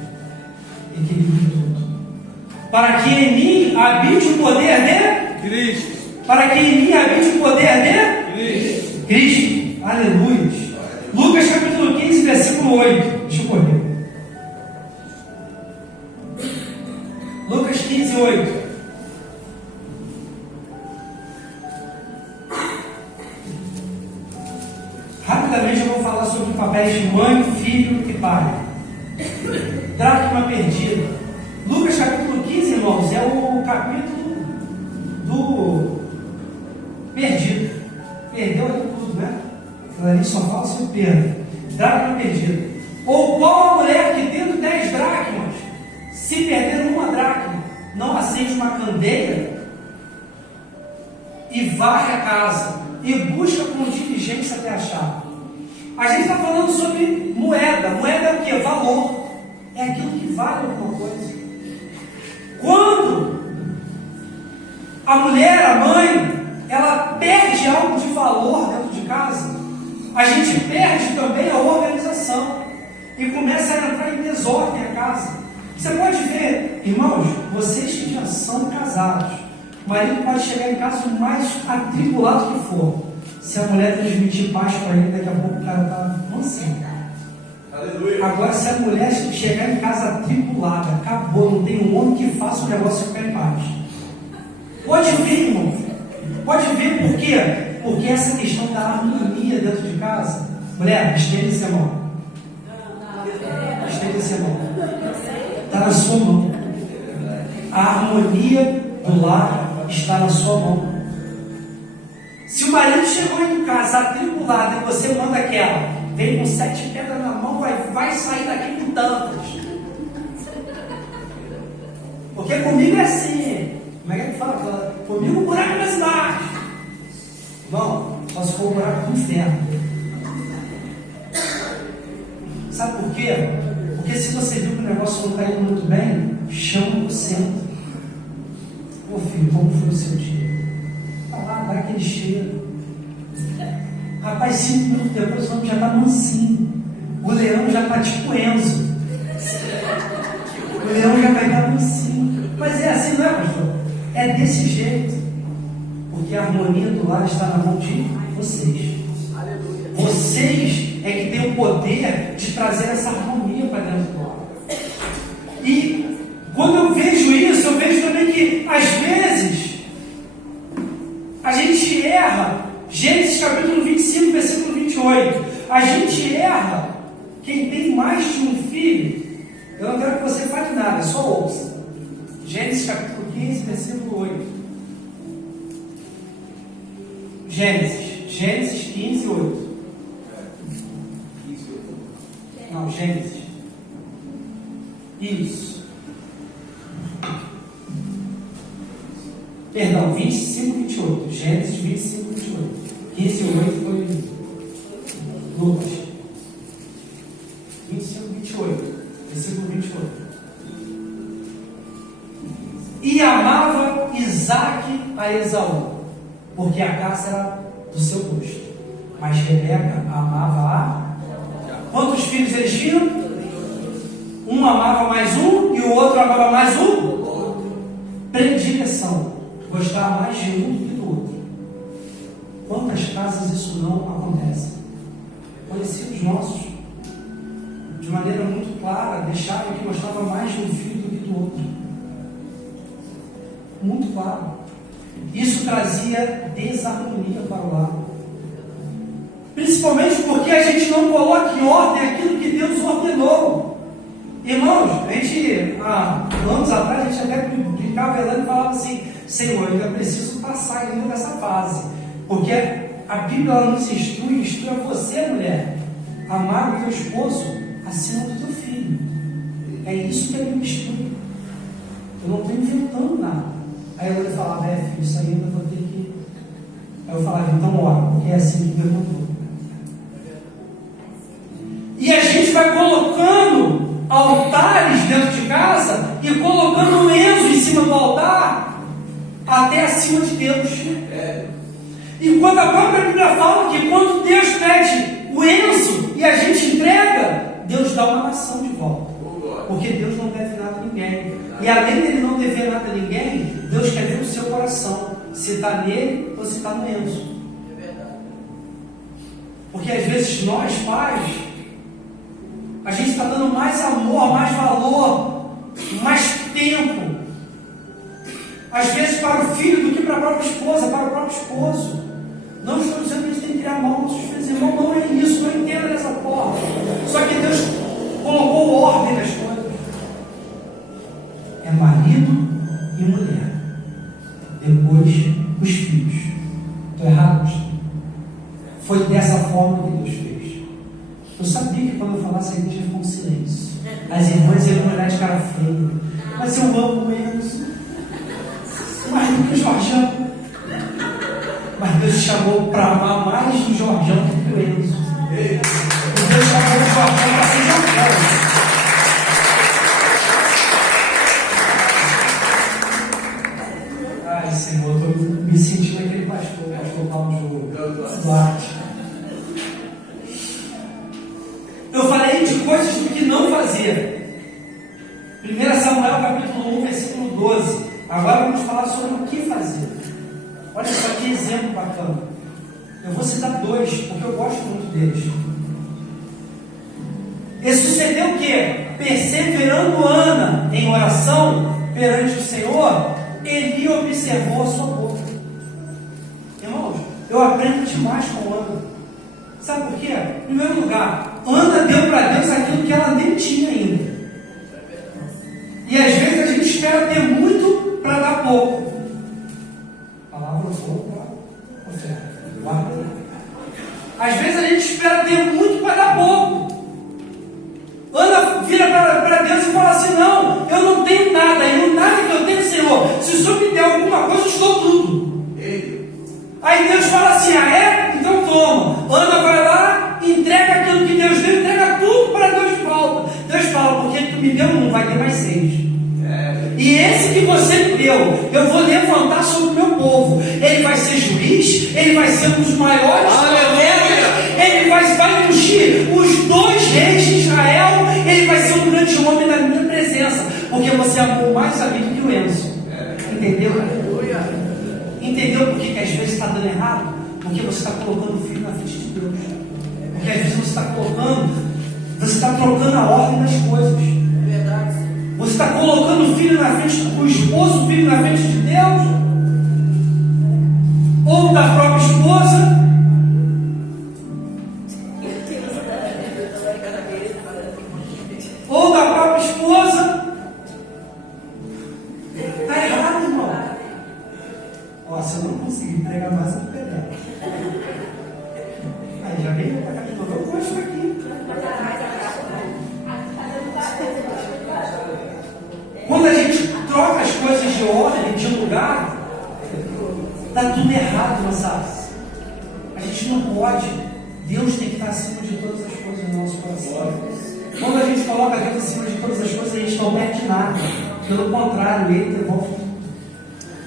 Equilibre tudo. Para que em mim habite o poder de Cristo. Para que em mim habite o poder de Cristo. Aleluia. Lucas capítulo 15, versículo 8. Deixa eu correr. Lucas 15, 8. Rapidamente eu vou falar sobre papéis de mãe, filho e pai. Dracma perdida. Lucas capítulo 15, irmãos, é o capítulo do perdido. ali só fala sobre perda. Dracma perdida. Ou qual a mulher que tendo 10 dracmas, se perder uma dracma, não acende uma candeia e varre a casa e busca com diligência até achar? A gente está falando sobre moeda. Moeda é o que? Valor. É aquilo que vale alguma coisa. Quando a mulher, a mãe, ela perde algo de valor dentro de casa, a gente perde também a organização e começa a entrar em desordem a casa. Você pode ver, irmãos, vocês que já são casados, o marido pode chegar em casa o mais atribulado que for. Se a mulher transmitir paz para ele, daqui a pouco o cara está mansinho. Aleluia. Agora, se a mulher chegar em casa atribulada, acabou, não tem um homem que faça o negócio ficar em paz. Pode ver, irmão. Pode ver por quê? Porque essa questão da harmonia dentro de casa. Mulher, estende essa mão. Estende essa mão. Está na sua mão. A harmonia do lar está na sua mão. Se o marido chegou em casa atribulado e você manda aquela, vem com 7 pedras na mão, vai sair daqui com tantas. Porque comigo é assim. Como é que fala? Comigo o buraco é mais baixo. Não, só se for o buraco do inferno. Sabe por quê? Porque se você viu que o negócio não está indo muito bem, chama o centro. Ô filho, como foi o seu dia? Tá lá, dá aquele cheiro. Rapaz, 5 minutos depois o homem já está mansinho. O leão já está tipo Enzo. O leão já vai estar mansinho. Mas é assim, não é, pastor? É desse jeito. Porque a harmonia do lar está na mão de vocês. Vocês é que têm o poder de trazer essa harmonia para dentro do lar. E quando eu vejo isso, eu vejo também que às vezes a gente erra. Gênesis capítulo 25, versículo 28. A gente erra quem tem mais de um filho. Eu não quero que você fale nada, só ouça. Gênesis capítulo 15, versículo 8. Gênesis 15, 8. Não, Gênesis. Isso. Perdão, 25, 28. Gênesis 25, 28. 15 e 8 foi Lucas. 25, 28. Versículo 28. E amava Isaque a Esaú, porque a caça era do seu gosto. Mas Rebeca amava a... Quantos filhos eles tinham? Um amava mais um e o outro amava mais um. Predileção. Gostar mais de um do que do outro. Quantas casas isso não acontece? Conhecidos nossos, de maneira muito clara, deixaram que gostava mais de um filho do que do outro. Muito claro. Isso trazia desarmonia para o lar. Principalmente porque a gente não coloca em ordem aquilo que Deus ordenou. Irmãos, a gente, há anos atrás, a gente até brincava e falava assim: Senhor, eu ainda preciso passar ainda dessa fase. Porque a Bíblia ela nos instrui a você, mulher, amar o teu esposo acima do teu filho. É isso que a Bíblia instrui. Eu não estou inventando nada. Aí eu falava: filho, isso aí eu vou ter que... Aí eu falava: então ora, porque é assim que Deus mandou. E a gente vai colocando altares dentro de casa e colocando o Enzo em cima do altar até acima de Deus. E quando a própria Bíblia fala que quando Deus pede o Enzo e a gente entrega, Deus dá uma nação de volta. Porque Deus não deve nada a ninguém. E além dele não dever nada a ninguém, Deus quer ver o seu coração, se está nele ou se está no Enzo. Porque às vezes nós, pais, a gente está dando mais amor, mais valor, mais tempo, às vezes para o filho do que para a própria esposa, para o próprio esposo. Não estou dizendo que a gente tem que criar mal nossos filhos, irmão, não é isso, não entenda dessa forma. Só que Deus colocou ordem nas coisas. É marido e mulher. Depois os filhos. Estou errado? Foi dessa forma que Deus sabia que quando eu falasse a igreja ficou um silêncio. As irmãs iam olhar de cara feia. Mas eu amo o Enzo. Mais do que o Jorjão. Mas Deus chamou para amar mais o Jorjão do que o Enzo. Deus chamou o Jorjão para ser Jorjão. Ai, Senhor, eu estou me sentindo aquele pastor Paulo Duarte. Eu falei de coisas do que não fazer. 1 Samuel capítulo 1, versículo 12. Agora vamos falar sobre o que fazer. Olha só que exemplo bacana. Eu vou citar dois, porque eu gosto muito deles. E sucedeu que, perseverando Ana em oração perante o Senhor, Eli observou a sua boca. Irmãos, eu aprendo demais com Ana. Sabe por quê? Em primeiro lugar, Ana deu para Deus aquilo que ela nem tinha ainda. E às vezes a gente espera ter muito para dar pouco. Palavra boa para oferta. Às vezes a gente espera ter muito para dar pouco. Ana vira para Deus e fala assim: não, eu não tenho nada, e o nada que eu tenho, Senhor, se o Senhor me der alguma coisa, eu te dou tudo. Aí Deus fala assim: ah é? Então toma. Ana vai lá, entrega aquilo que Deus deu, entrega tudo para Deus de volta. Deus fala: porque tu me deu um, vai ter mais 6. E esse que você me deu, eu vou levantar sobre o meu povo. Ele vai ser juiz, ele vai ser um dos maiores profetas, ele vai ungir os 2 reis de Israel, ele vai ser um grande homem na minha presença, porque você amou mais a mim do que o Enzo. Entendeu? Entendeu por que às vezes está dando errado? Porque você está colocando o filho na frente de Deus. Porque às vezes você está trocando a ordem das coisas. Você está colocando o filho na frente, o esposo, o filho na frente de Deus, ou da própria esposa. Ou da própria esposa. Está errado, irmão. Ó, se eu não conseguir pregar mais, eu vou pegar. Aí já veio para cá de novo. Eu gosto aqui. Quando a gente troca as coisas de ordem, de lugar, está tudo errado, moçada. A gente não pode. Deus tem que estar acima de todas as coisas no nosso coração. Quando a gente coloca Deus acima de todas as coisas, a gente não perde nada. Pelo contrário, Ele devolve tudo.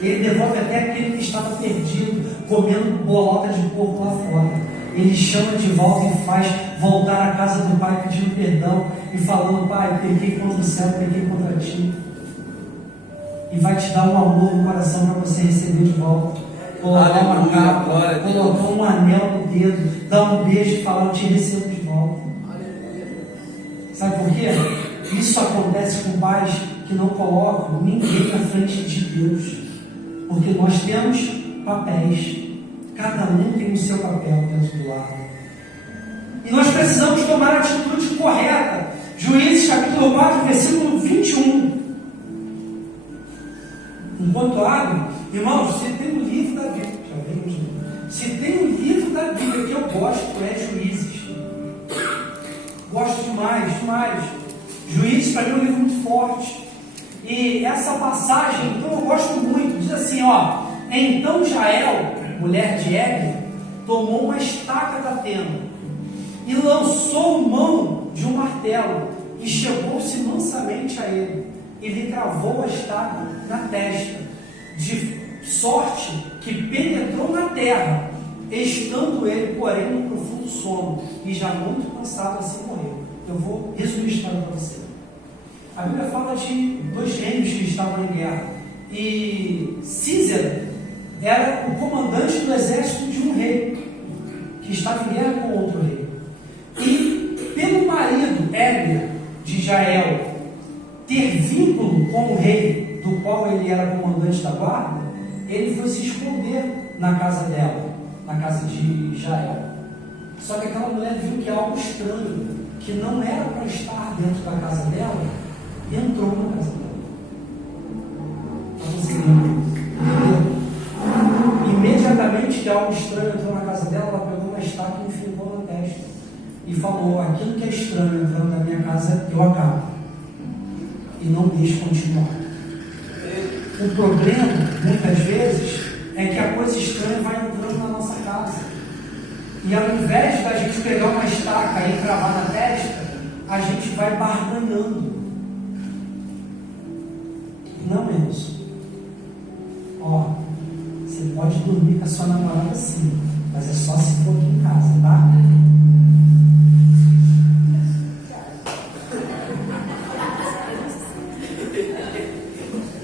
Ele devolve até aquele que estava perdido, comendo bolota de porco lá fora. Ele chama de volta e faz voltar à casa do Pai pedindo perdão e falando: Pai, pequei contra o céu, pequei contra ti. E vai te dar um amor no coração para você receber de volta. Colocar uma capa, colocar um anel no dedo, dar um beijo e falar: eu te recebo de volta. Sabe por quê? Isso acontece com pais que não colocam ninguém na frente de Deus. Porque nós temos papéis. Cada um tem o seu papel dentro do lar. E nós precisamos tomar a atitude correta. Juízes capítulo 4, versículo 21. Enquanto abre, irmãos, se tem um livro da Bíblia, se tem um livro da Bíblia que eu gosto, é Juízes. Gosto demais, demais. Juízes para mim é um livro muito forte. E essa passagem, então eu gosto muito. Diz assim, ó: então Jael, mulher de Heber, tomou uma estaca da tenda e lançou mão de um martelo e chegou-se mansamente a ele e lhe cravou a estaca na testa, de sorte que penetrou na terra, estando ele, porém, no profundo sono, e já muito cansado, assim morreu. Eu vou resumir a história para você. A Bíblia fala de 2 reinos que estavam em guerra, e Císera era o comandante do exército de um rei que estava em guerra com outro rei. E pelo marido Heber de Jael ter vínculo com o rei do qual ele era comandante da guarda, ele foi se esconder na casa dela, na casa de Jael. Só que aquela mulher viu que algo estranho, que não era para estar dentro da casa dela, e entrou na casa dela. Está conseguindo entender? Imediatamente que algo estranho entrou na casa dela, ela pegou uma estaca e enfiou na testa. e falou: aquilo que é estranho entrando na minha casa, eu acabo. E não deixo continuar. O problema, muitas vezes, é que a coisa estranha vai entrando na nossa casa. E ao invés da gente pegar uma estaca e cravar na testa, a gente vai barganhando. Não, menos. Ó, você pode dormir com a sua namorada sim, mas é só se for aqui em casa, tá?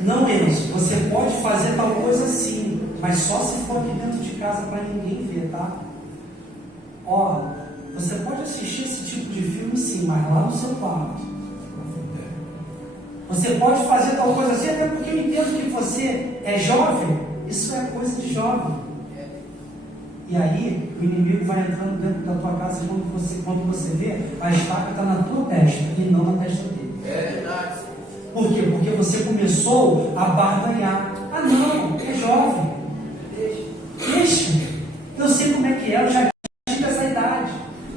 Não, menos. Você pode fazer tal coisa sim, mas só se for aqui dentro de casa para ninguém ver, tá? Ó, você pode assistir esse tipo de filme sim, mas lá no seu quarto. Você pode fazer tal coisa assim, até porque eu entendo que você é jovem. Isso é coisa de jovem. E aí, o inimigo vai entrando dentro da tua casa quando você vê, a estaca está na tua testa e não na testa dele. É verdade. Por quê? Porque você começou a barganhar. Ah não, é jovem. Deixa. Eu sei como é que é, eu já tive essa idade.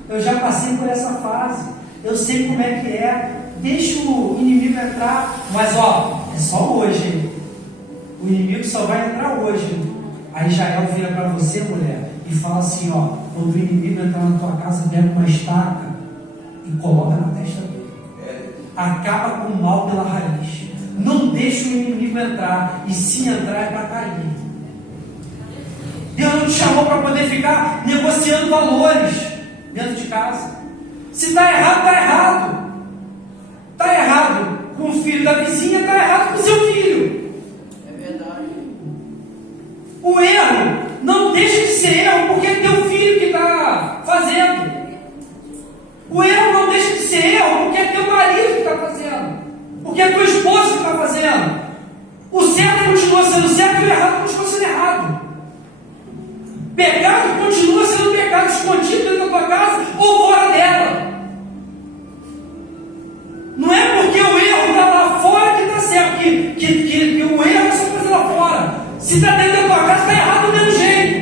Eu já passei por essa fase. Eu sei como é que é. Deixa o inimigo entrar. Mas ó, é só hoje, hein? O inimigo só vai entrar hoje. Aí Jael vira para você, mulher, e fala assim, ó, quando o inimigo entrar na tua casa, pega uma estaca e coloca na testa dele. Acaba com o mal pela raiz. Não deixa o inimigo entrar. E se entrar é para cair. Deus não te chamou para poder ficar negociando valores dentro de casa. Se está errado, está errado. Está errado com o filho da vizinha, está errado com o seu filho. É verdade. O erro não deixa de ser erro porque é teu filho que está fazendo. O erro não deixa de ser erro porque é teu marido que está fazendo. Porque é tua esposa que está fazendo. O certo continua sendo certo e o errado continua sendo errado. Pecado continua sendo pecado escondido dentro da tua casa ou fora dela. Não é porque o erro está lá fora que está certo, que o erro é só coisa lá fora. Se está dentro da tua casa, está errado do mesmo jeito.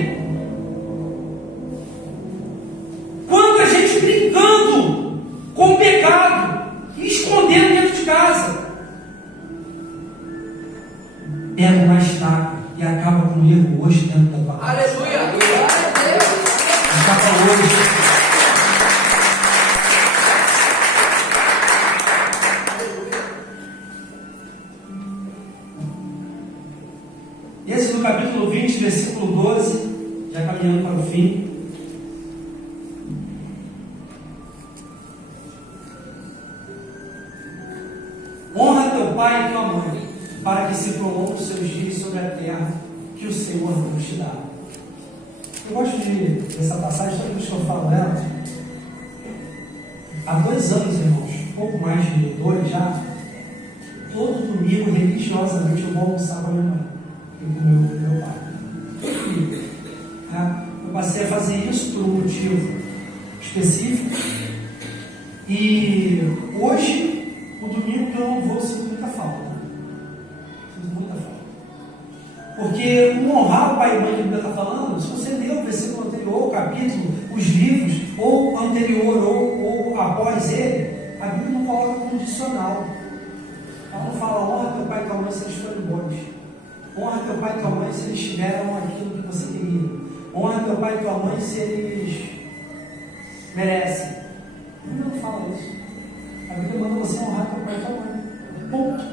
Quanta gente brincando com o pecado e escondendo dentro de casa. Pega uma estaca e acaba com o erro hoje dentro da tua casa. Aleluia! Glória a Deus! Acaba hoje. Esse no capítulo 20, versículo 12, já caminhando para o fim. Honra teu pai e tua mãe, para que se prolongue os seus dias sobre a terra que o Senhor nos te dá. Eu gosto dessa passagem, toda vez que eu falo ela. Há 2 anos, irmãos, pouco mais de 2 já, todo domingo, religiosamente, eu vou almoçar com a minha mãe e com meu pai. Eu passei a fazer isso por um motivo específico. E hoje, o domingo que eu não vou, eu sinto muita falta. Sinto muita falta. Porque o honrar o pai e mãe que a Bíblia está falando, se você ler o versículo anterior, o capítulo, os livros, ou anterior ou após ele, a Bíblia não coloca condicional. Ela não fala: honra teu pai e tua mãe se eles forem bons. Honra teu pai e tua mãe se eles tiveram aquilo que você queria. Honra teu pai e tua mãe se eles merecem. A Bíblia não fala isso. A Bíblia manda você honrar teu pai e tua mãe. Ponto.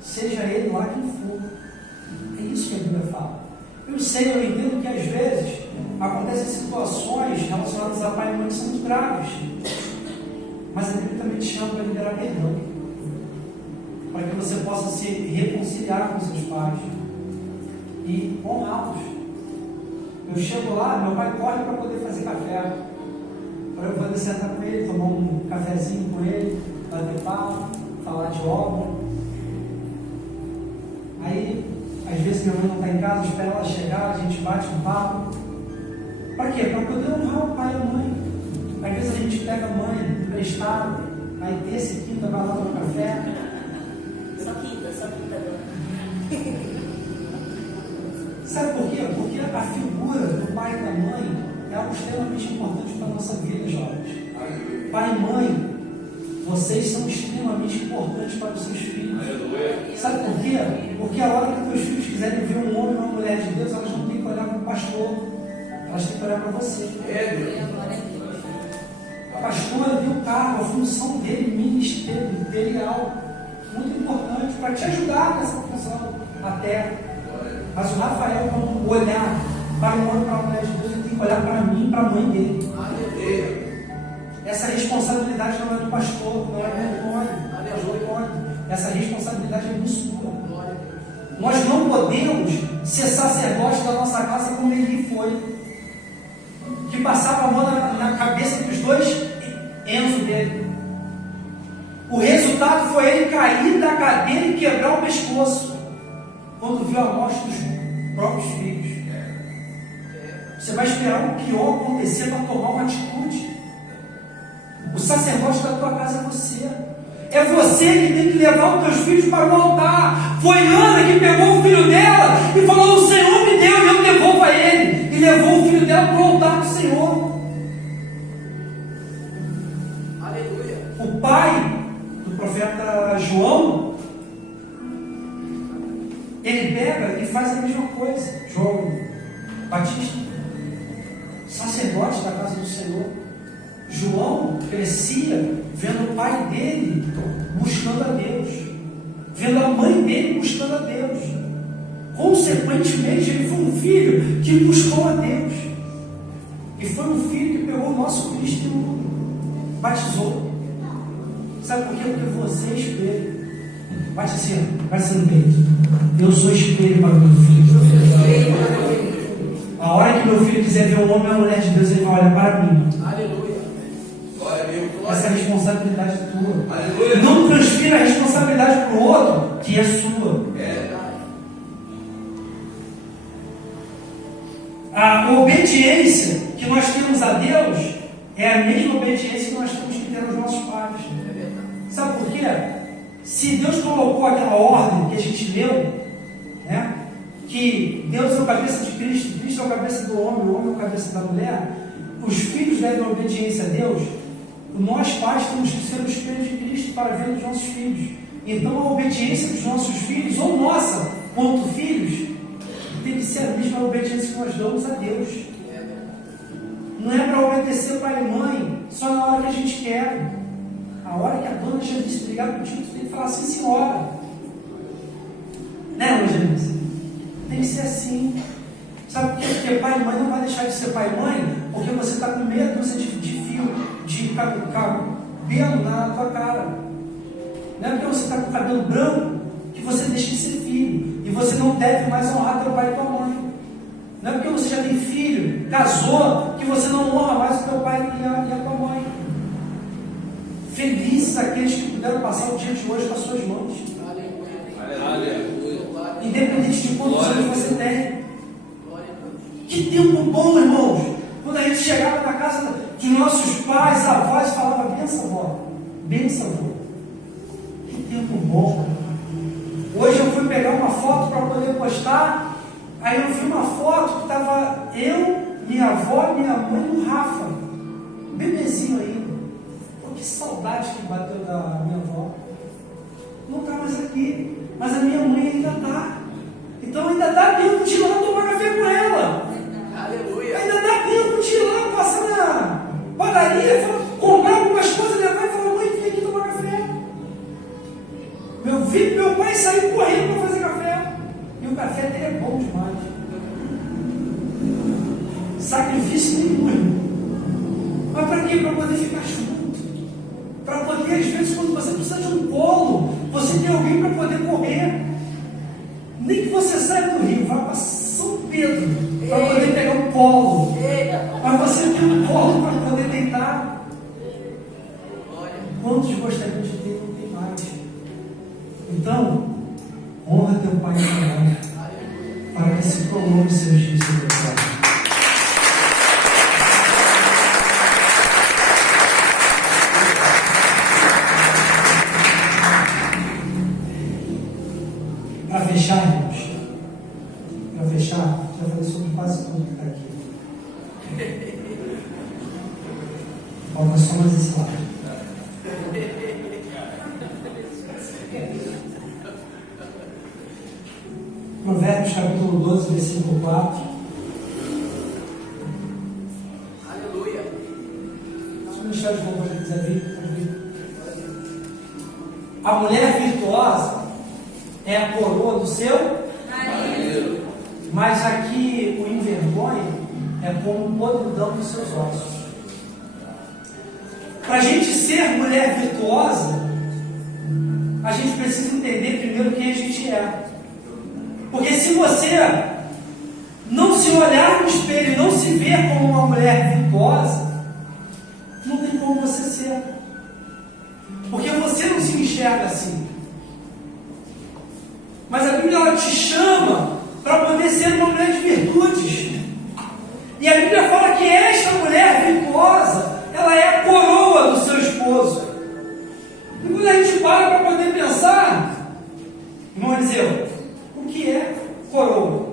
Seja ele lá quem for. É isso que a Bíblia fala. Eu sei, eu entendo que às vezes acontecem situações relacionadas a pai e mãe que são muito graves. Mas a Bíblia também te chama para liberar perdão. Para que você possa se reconciliar com seus pais e honrá-los. Eu chego lá, meu pai corre para poder fazer café, para eu poder sentar com ele, tomar um cafezinho com ele, bater papo, falar de obra. Aí, às vezes minha mãe não está em casa, espera ela chegar, a gente bate um papo. Para quê? Para poder honrar o pai e a mãe. Às vezes a gente pega a mãe emprestada, aí terça e quinta vai lá tomar café. Só quinta agora. Sabe por quê? Porque a figura do pai e da mãe é algo extremamente importante para a nossa vida, jovens. Pai e mãe, vocês são extremamente importantes para os seus filhos. Sabe por quê? Porque a hora que teus filhos quiserem ver um homem ou uma mulher de Deus, elas não têm que olhar para o pastor, elas têm que olhar para você. O pastor deu o cargo, a função dele ministerial, muito importante para te ajudar nessa função até. Mas o Rafael, quando olhar para o homem, para a mulher de Deus, ele tem que olhar para mim e para a mãe dele. Essa responsabilidade não é do pastor, não é do Antônio. Essa responsabilidade é minha sua. Nós não podemos ser sacerdotes da nossa casa como ele foi, que passava a mão na cabeça dos dois Enzo dele. O resultado foi ele cair da cadeira e quebrar o pescoço quando viu a morte dos próprios filhos. Você vai esperar o pior acontecer para tomar uma atitude. O sacerdote da tua casa é você. É você que tem que levar os teus filhos para o altar. Foi Ana que pegou o filho dela e falou: o Senhor me deu e eu devolvo a ele. E levou o filho dela para o altar do Senhor. Aleluia. O pai do profeta João, ele pega e faz a mesma coisa. João Batista, sacerdote da casa do Senhor. João crescia vendo o pai dele buscando a Deus, vendo a mãe dele buscando a Deus. Consequentemente, ele foi um filho que buscou a Deus, e foi um filho que pegou o nosso Cristo e o batizou. Sabe por quê? Porque você é espelho. Bate assim, bate assim no peito. Eu sou espelho para o meu filho. A hora que meu filho quiser ver um homem ou uma mulher de Deus, ele vai olhar para mim. Aleluia. Essa responsabilidade é tua. Aleluia. Não transfira a responsabilidade para o outro, que é sua. A obediência que nós temos a Deus é a mesma obediência que nós temos que ter aos nossos pais. Sabe por quê? Se Deus colocou aquela ordem que a gente leu, né, que Deus é o cabeça de Cristo, Cristo é o cabeça do homem, o homem é o cabeça da mulher, os filhos devem obediência a Deus. Nós pais temos que ser o espelho de Cristo para ver os nossos filhos. Então a obediência dos nossos filhos, ou nossa, quanto filhos, tem que ser a mesma obediência que nós damos a Deus. Não é para obedecer pai e mãe só na hora que a gente quer. A hora que a dona Janice brigar contigo, tu tem que falar assim: senhora. Né, dona Janice? Tem que ser assim. Sabe por quê? Porque pai e mãe não vai deixar de ser pai e mãe porque você está com meia dúzia de fio de cabelo na tua cara. Não é porque você está com cabelo branco que você deixa de ser filho. E você não deve mais honrar teu pai e tua mãe. Não é porque você já tem filho, casou, que você não honra mais o teu pai e a tua mãe. Felizes aqueles que puderam passar o dia de hoje com as suas mãos. Aleluia. Independente de quantos anos você tem. Que tempo bom, irmãos! Quando a gente chegava na casa dos nossos pais, avós, e falava: benção, avó, benção, avó. Que tempo bom! Hoje eu fui pegar uma foto para poder postar, aí eu vi uma foto que estava eu, minha avó, minha mãe e o Rafa, bebezinho ainda. Pô, que saudade que bateu da minha avó. Não está mais aqui, mas a minha mãe ainda está. Então ainda dá tempo de ir lá tomar café com ela. Aleluia. Ainda dá tempo de ir lá, passar na padaria, comprar algumas coisas, levar e falar: mãe, vem aqui tomar café. Meu pai saiu correndo para fazer café. E o café dele é bom demais. Sacrifício nenhum, irmão. Mas para quê? Para poder ficar junto. Para poder, às vezes, quando você precisa de um colo, você tem alguém para poder correr. Nem que você saia do Rio, vá para São Pedro, para poder pegar um colo. Mas você tem um colo para poder deitar. Quantos gostariam de ter, não tem mais. Então, honra teu pai e tua mãe, para que se prolongue seus dias sobre a terra. Para fechar, irmãos, já falei sobre quase tudo que está aqui. Falta só só mais esse lado. Provérbios capítulo 12, versículo 4. Aleluia. Se o Ministério de Louvor quiser vir, pode vir. A mulher virtuosa é a coroa do seu marido. Mas aqui o envergonha é como o podridão dos seus ossos. Para a gente ser mulher virtuosa, a gente precisa entender primeiro quem a gente é. Porque se você não se olhar no espelho e não se ver como uma mulher virtuosa, não tem como você ser. Porque você não se enxerga assim. Mas a Bíblia ela te chama para poder ser uma mulher de virtudes. E a Bíblia fala que esta mulher virtuosa, ela é a coroa do seu esposo. E quando a gente para poder pensar, irmão Eliseu, o que é coroa?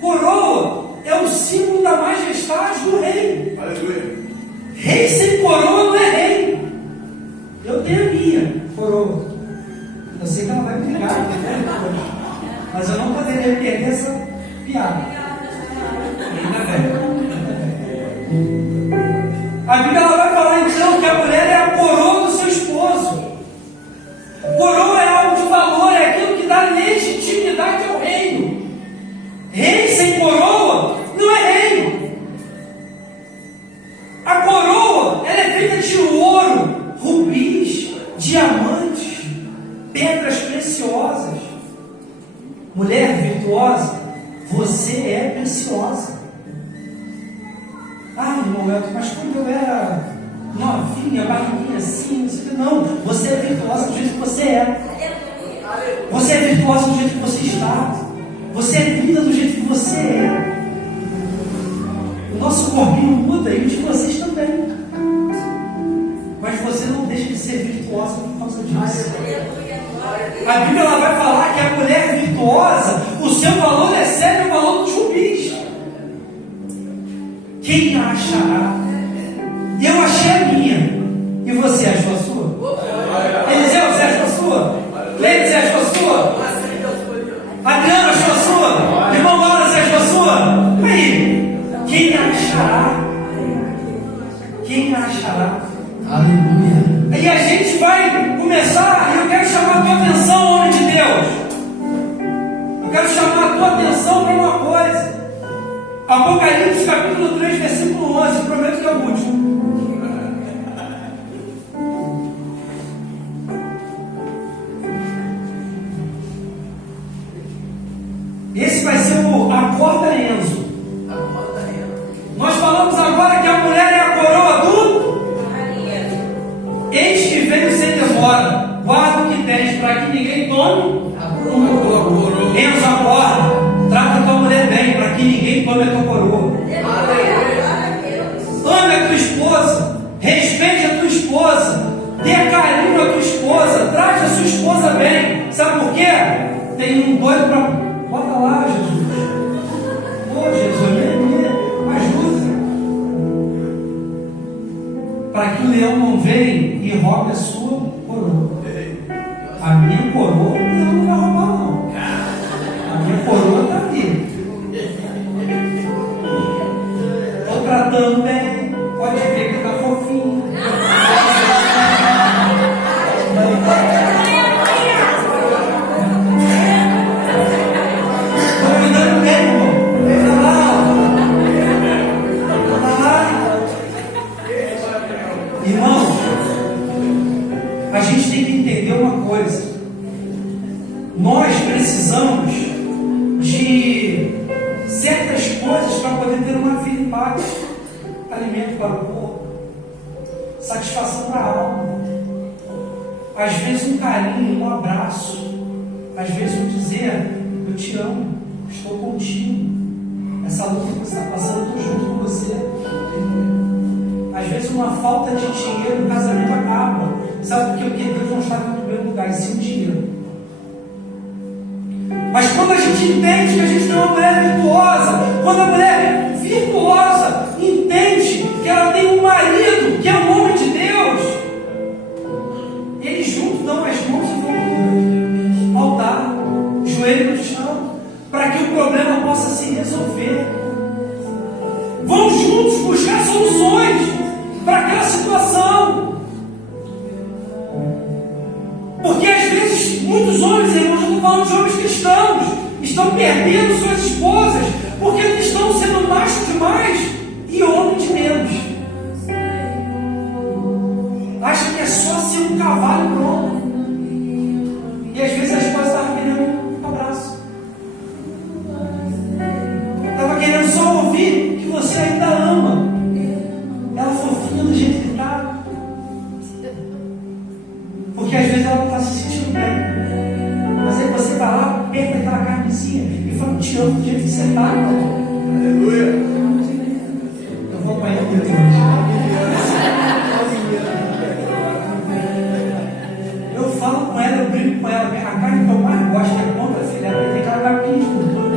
Coroa é o símbolo da majestade do rei. Aleluia. Rei sem coroa não é rei. Eu tenho a minha coroa. Eu sei que ela vai brigar, né? Mas eu não poderia perder essa piada. Ainda bem. A Bíblia ela vai falar então que a mulher é a coroa do seu esposo. Coroa é algo de valor, é aquilo que dá legitimidade ao reino. Rei sem coroa não é rei. A coroa ela é feita de ouro, rubis, diamantes, pedras preciosas. Mulher virtuosa, você é preciosa. Ah, irmão Elton, mas quando eu era novinha, barriguinha assim, não, você é virtuosa do jeito que você é. Você é virtuosa do jeito que você está. Você é linda do jeito que você é. O nosso corpinho muda e o de vocês também. Mas você não deixa de ser virtuosa por causa disso. A Bíblia ela vai falar que a mulher virtuosa, o seu valor excede o valor dos rubis. Quem a achará? Eu achei a minha. E você achou a sua? Eliseu, você achou a sua? Cleide, você achou a sua? Adriana achou a sua? Irmão Laura, você achou a sua? Aí, quem a achará? Quem a achará? Aleluia. E a gente vai começar, e eu quero chamar a tua atenção, homem de Deus. Eu quero chamar a tua atenção para uma coisa. Apocalipse capítulo 3, versículo 11, prometo que é o último. Esse vai ser a corda Enzo. Nós falamos agora que a mulher é a coroa do eis que veio sem demora. Guarda o que tens, para que ninguém tome a tua coroa. Enzo, acorda. Trata a tua mulher bem, para que ninguém tome a tua coroa. Ame a tua esposa, respeite a tua esposa, dê carinho à tua esposa, trate a sua esposa bem. Sabe por quê? Tem um doido para. Bota lá, Jesus. Ô, Jesus, me ajuda. Para que o leão não venha e roube a sua coroa. A minha coroa, o leão não vai roubar, não. A minha coroa está aqui. Estou tratando bem. Pode ver que está fofinho. Estou cuidando bem, irmão. Está lá. Irmão, a gente tem que entender uma coisa. Nós precisamos de certas coisas para poder ter uma vida em paz. Alimento para o corpo, satisfação para a alma. Às vezes um carinho, um abraço. Às vezes um dizer, eu te amo, estou contigo. Essa luta que você está passando, eu estou junto com você. Às vezes uma falta de dinheiro, o casamento acaba. Sabe por quê? Porque Deus não está no primeiro lugar, e sim o dinheiro. Mas quando a gente entende que a gente tem uma mulher virtuosa, quando a mulher virtuosa entende que ela tem um marido dão as mãos e vão ao altar, joelho no chão, para que o problema possa se resolver. Vão juntos buscar soluções para aquela situação. Porque às vezes muitos homens, irmãos, eu estou falando de homens cristãos, estão perdendo suas esposas porque eles estão sendo macho demais e homem de menos. Acha que é só ser um cavalo pronto. E às vezes a esposa estava querendo um abraço. Estava querendo só ouvir que você ainda ama. Ela fofinha do jeito que está. Porque às vezes ela não está se sentindo bem. Mas aí você vai lá, aperta aquela carnezinha e fala, te amo do jeito que você está. Aleluia. Eu vou apanhar muito hoje. Eu falo com ela, eu brinco com ela. A carne que eu mais gosto é contra a filha. Tem aquela capinha de cultura.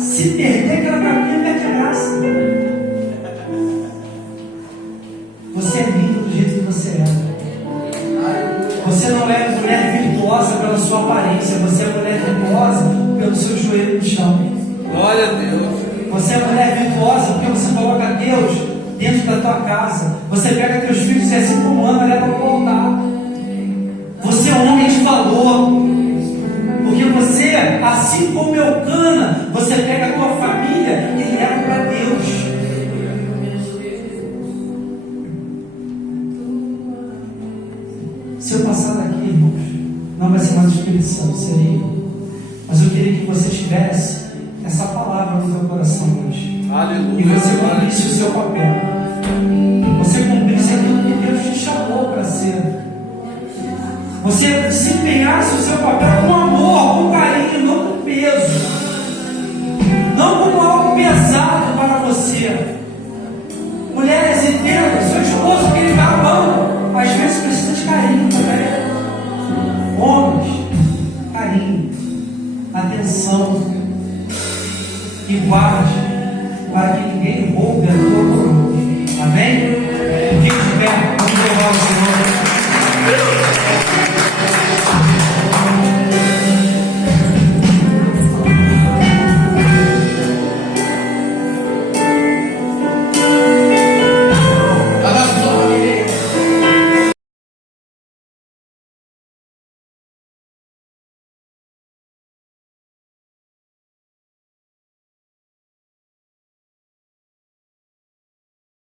Se perder aquela capinha, perde a graça. Você é lindo do jeito que você é. Você não é mulher virtuosa pela sua aparência. Você é mulher virtuosa pelo seu joelho no chão. Glória a Deus. Você é mulher virtuosa porque você coloca Deus dentro da tua casa. Você pega teus filhos e assim como ama, leva para o altar. Você é um homem de valor. Porque você, assim como Eucana, você pega a tua família e leva para Deus. Se eu passar daqui, irmãos, não vai ser mais Espírito Santo, seria eu. Mas eu queria que você tivesse essa palavra no teu coração hoje. Aleluia. E você cumprisse o seu papel. Você cumprisse aquilo que Deus te chamou para ser. Você desempenhasse o seu papel com amor, com carinho, não com peso. Não como algo pesado para você. Mulheres, entendam, seu esposo que ele dá a mão, às vezes precisa de carinho também. Homens, carinho, atenção. E guarde para que ninguém roube a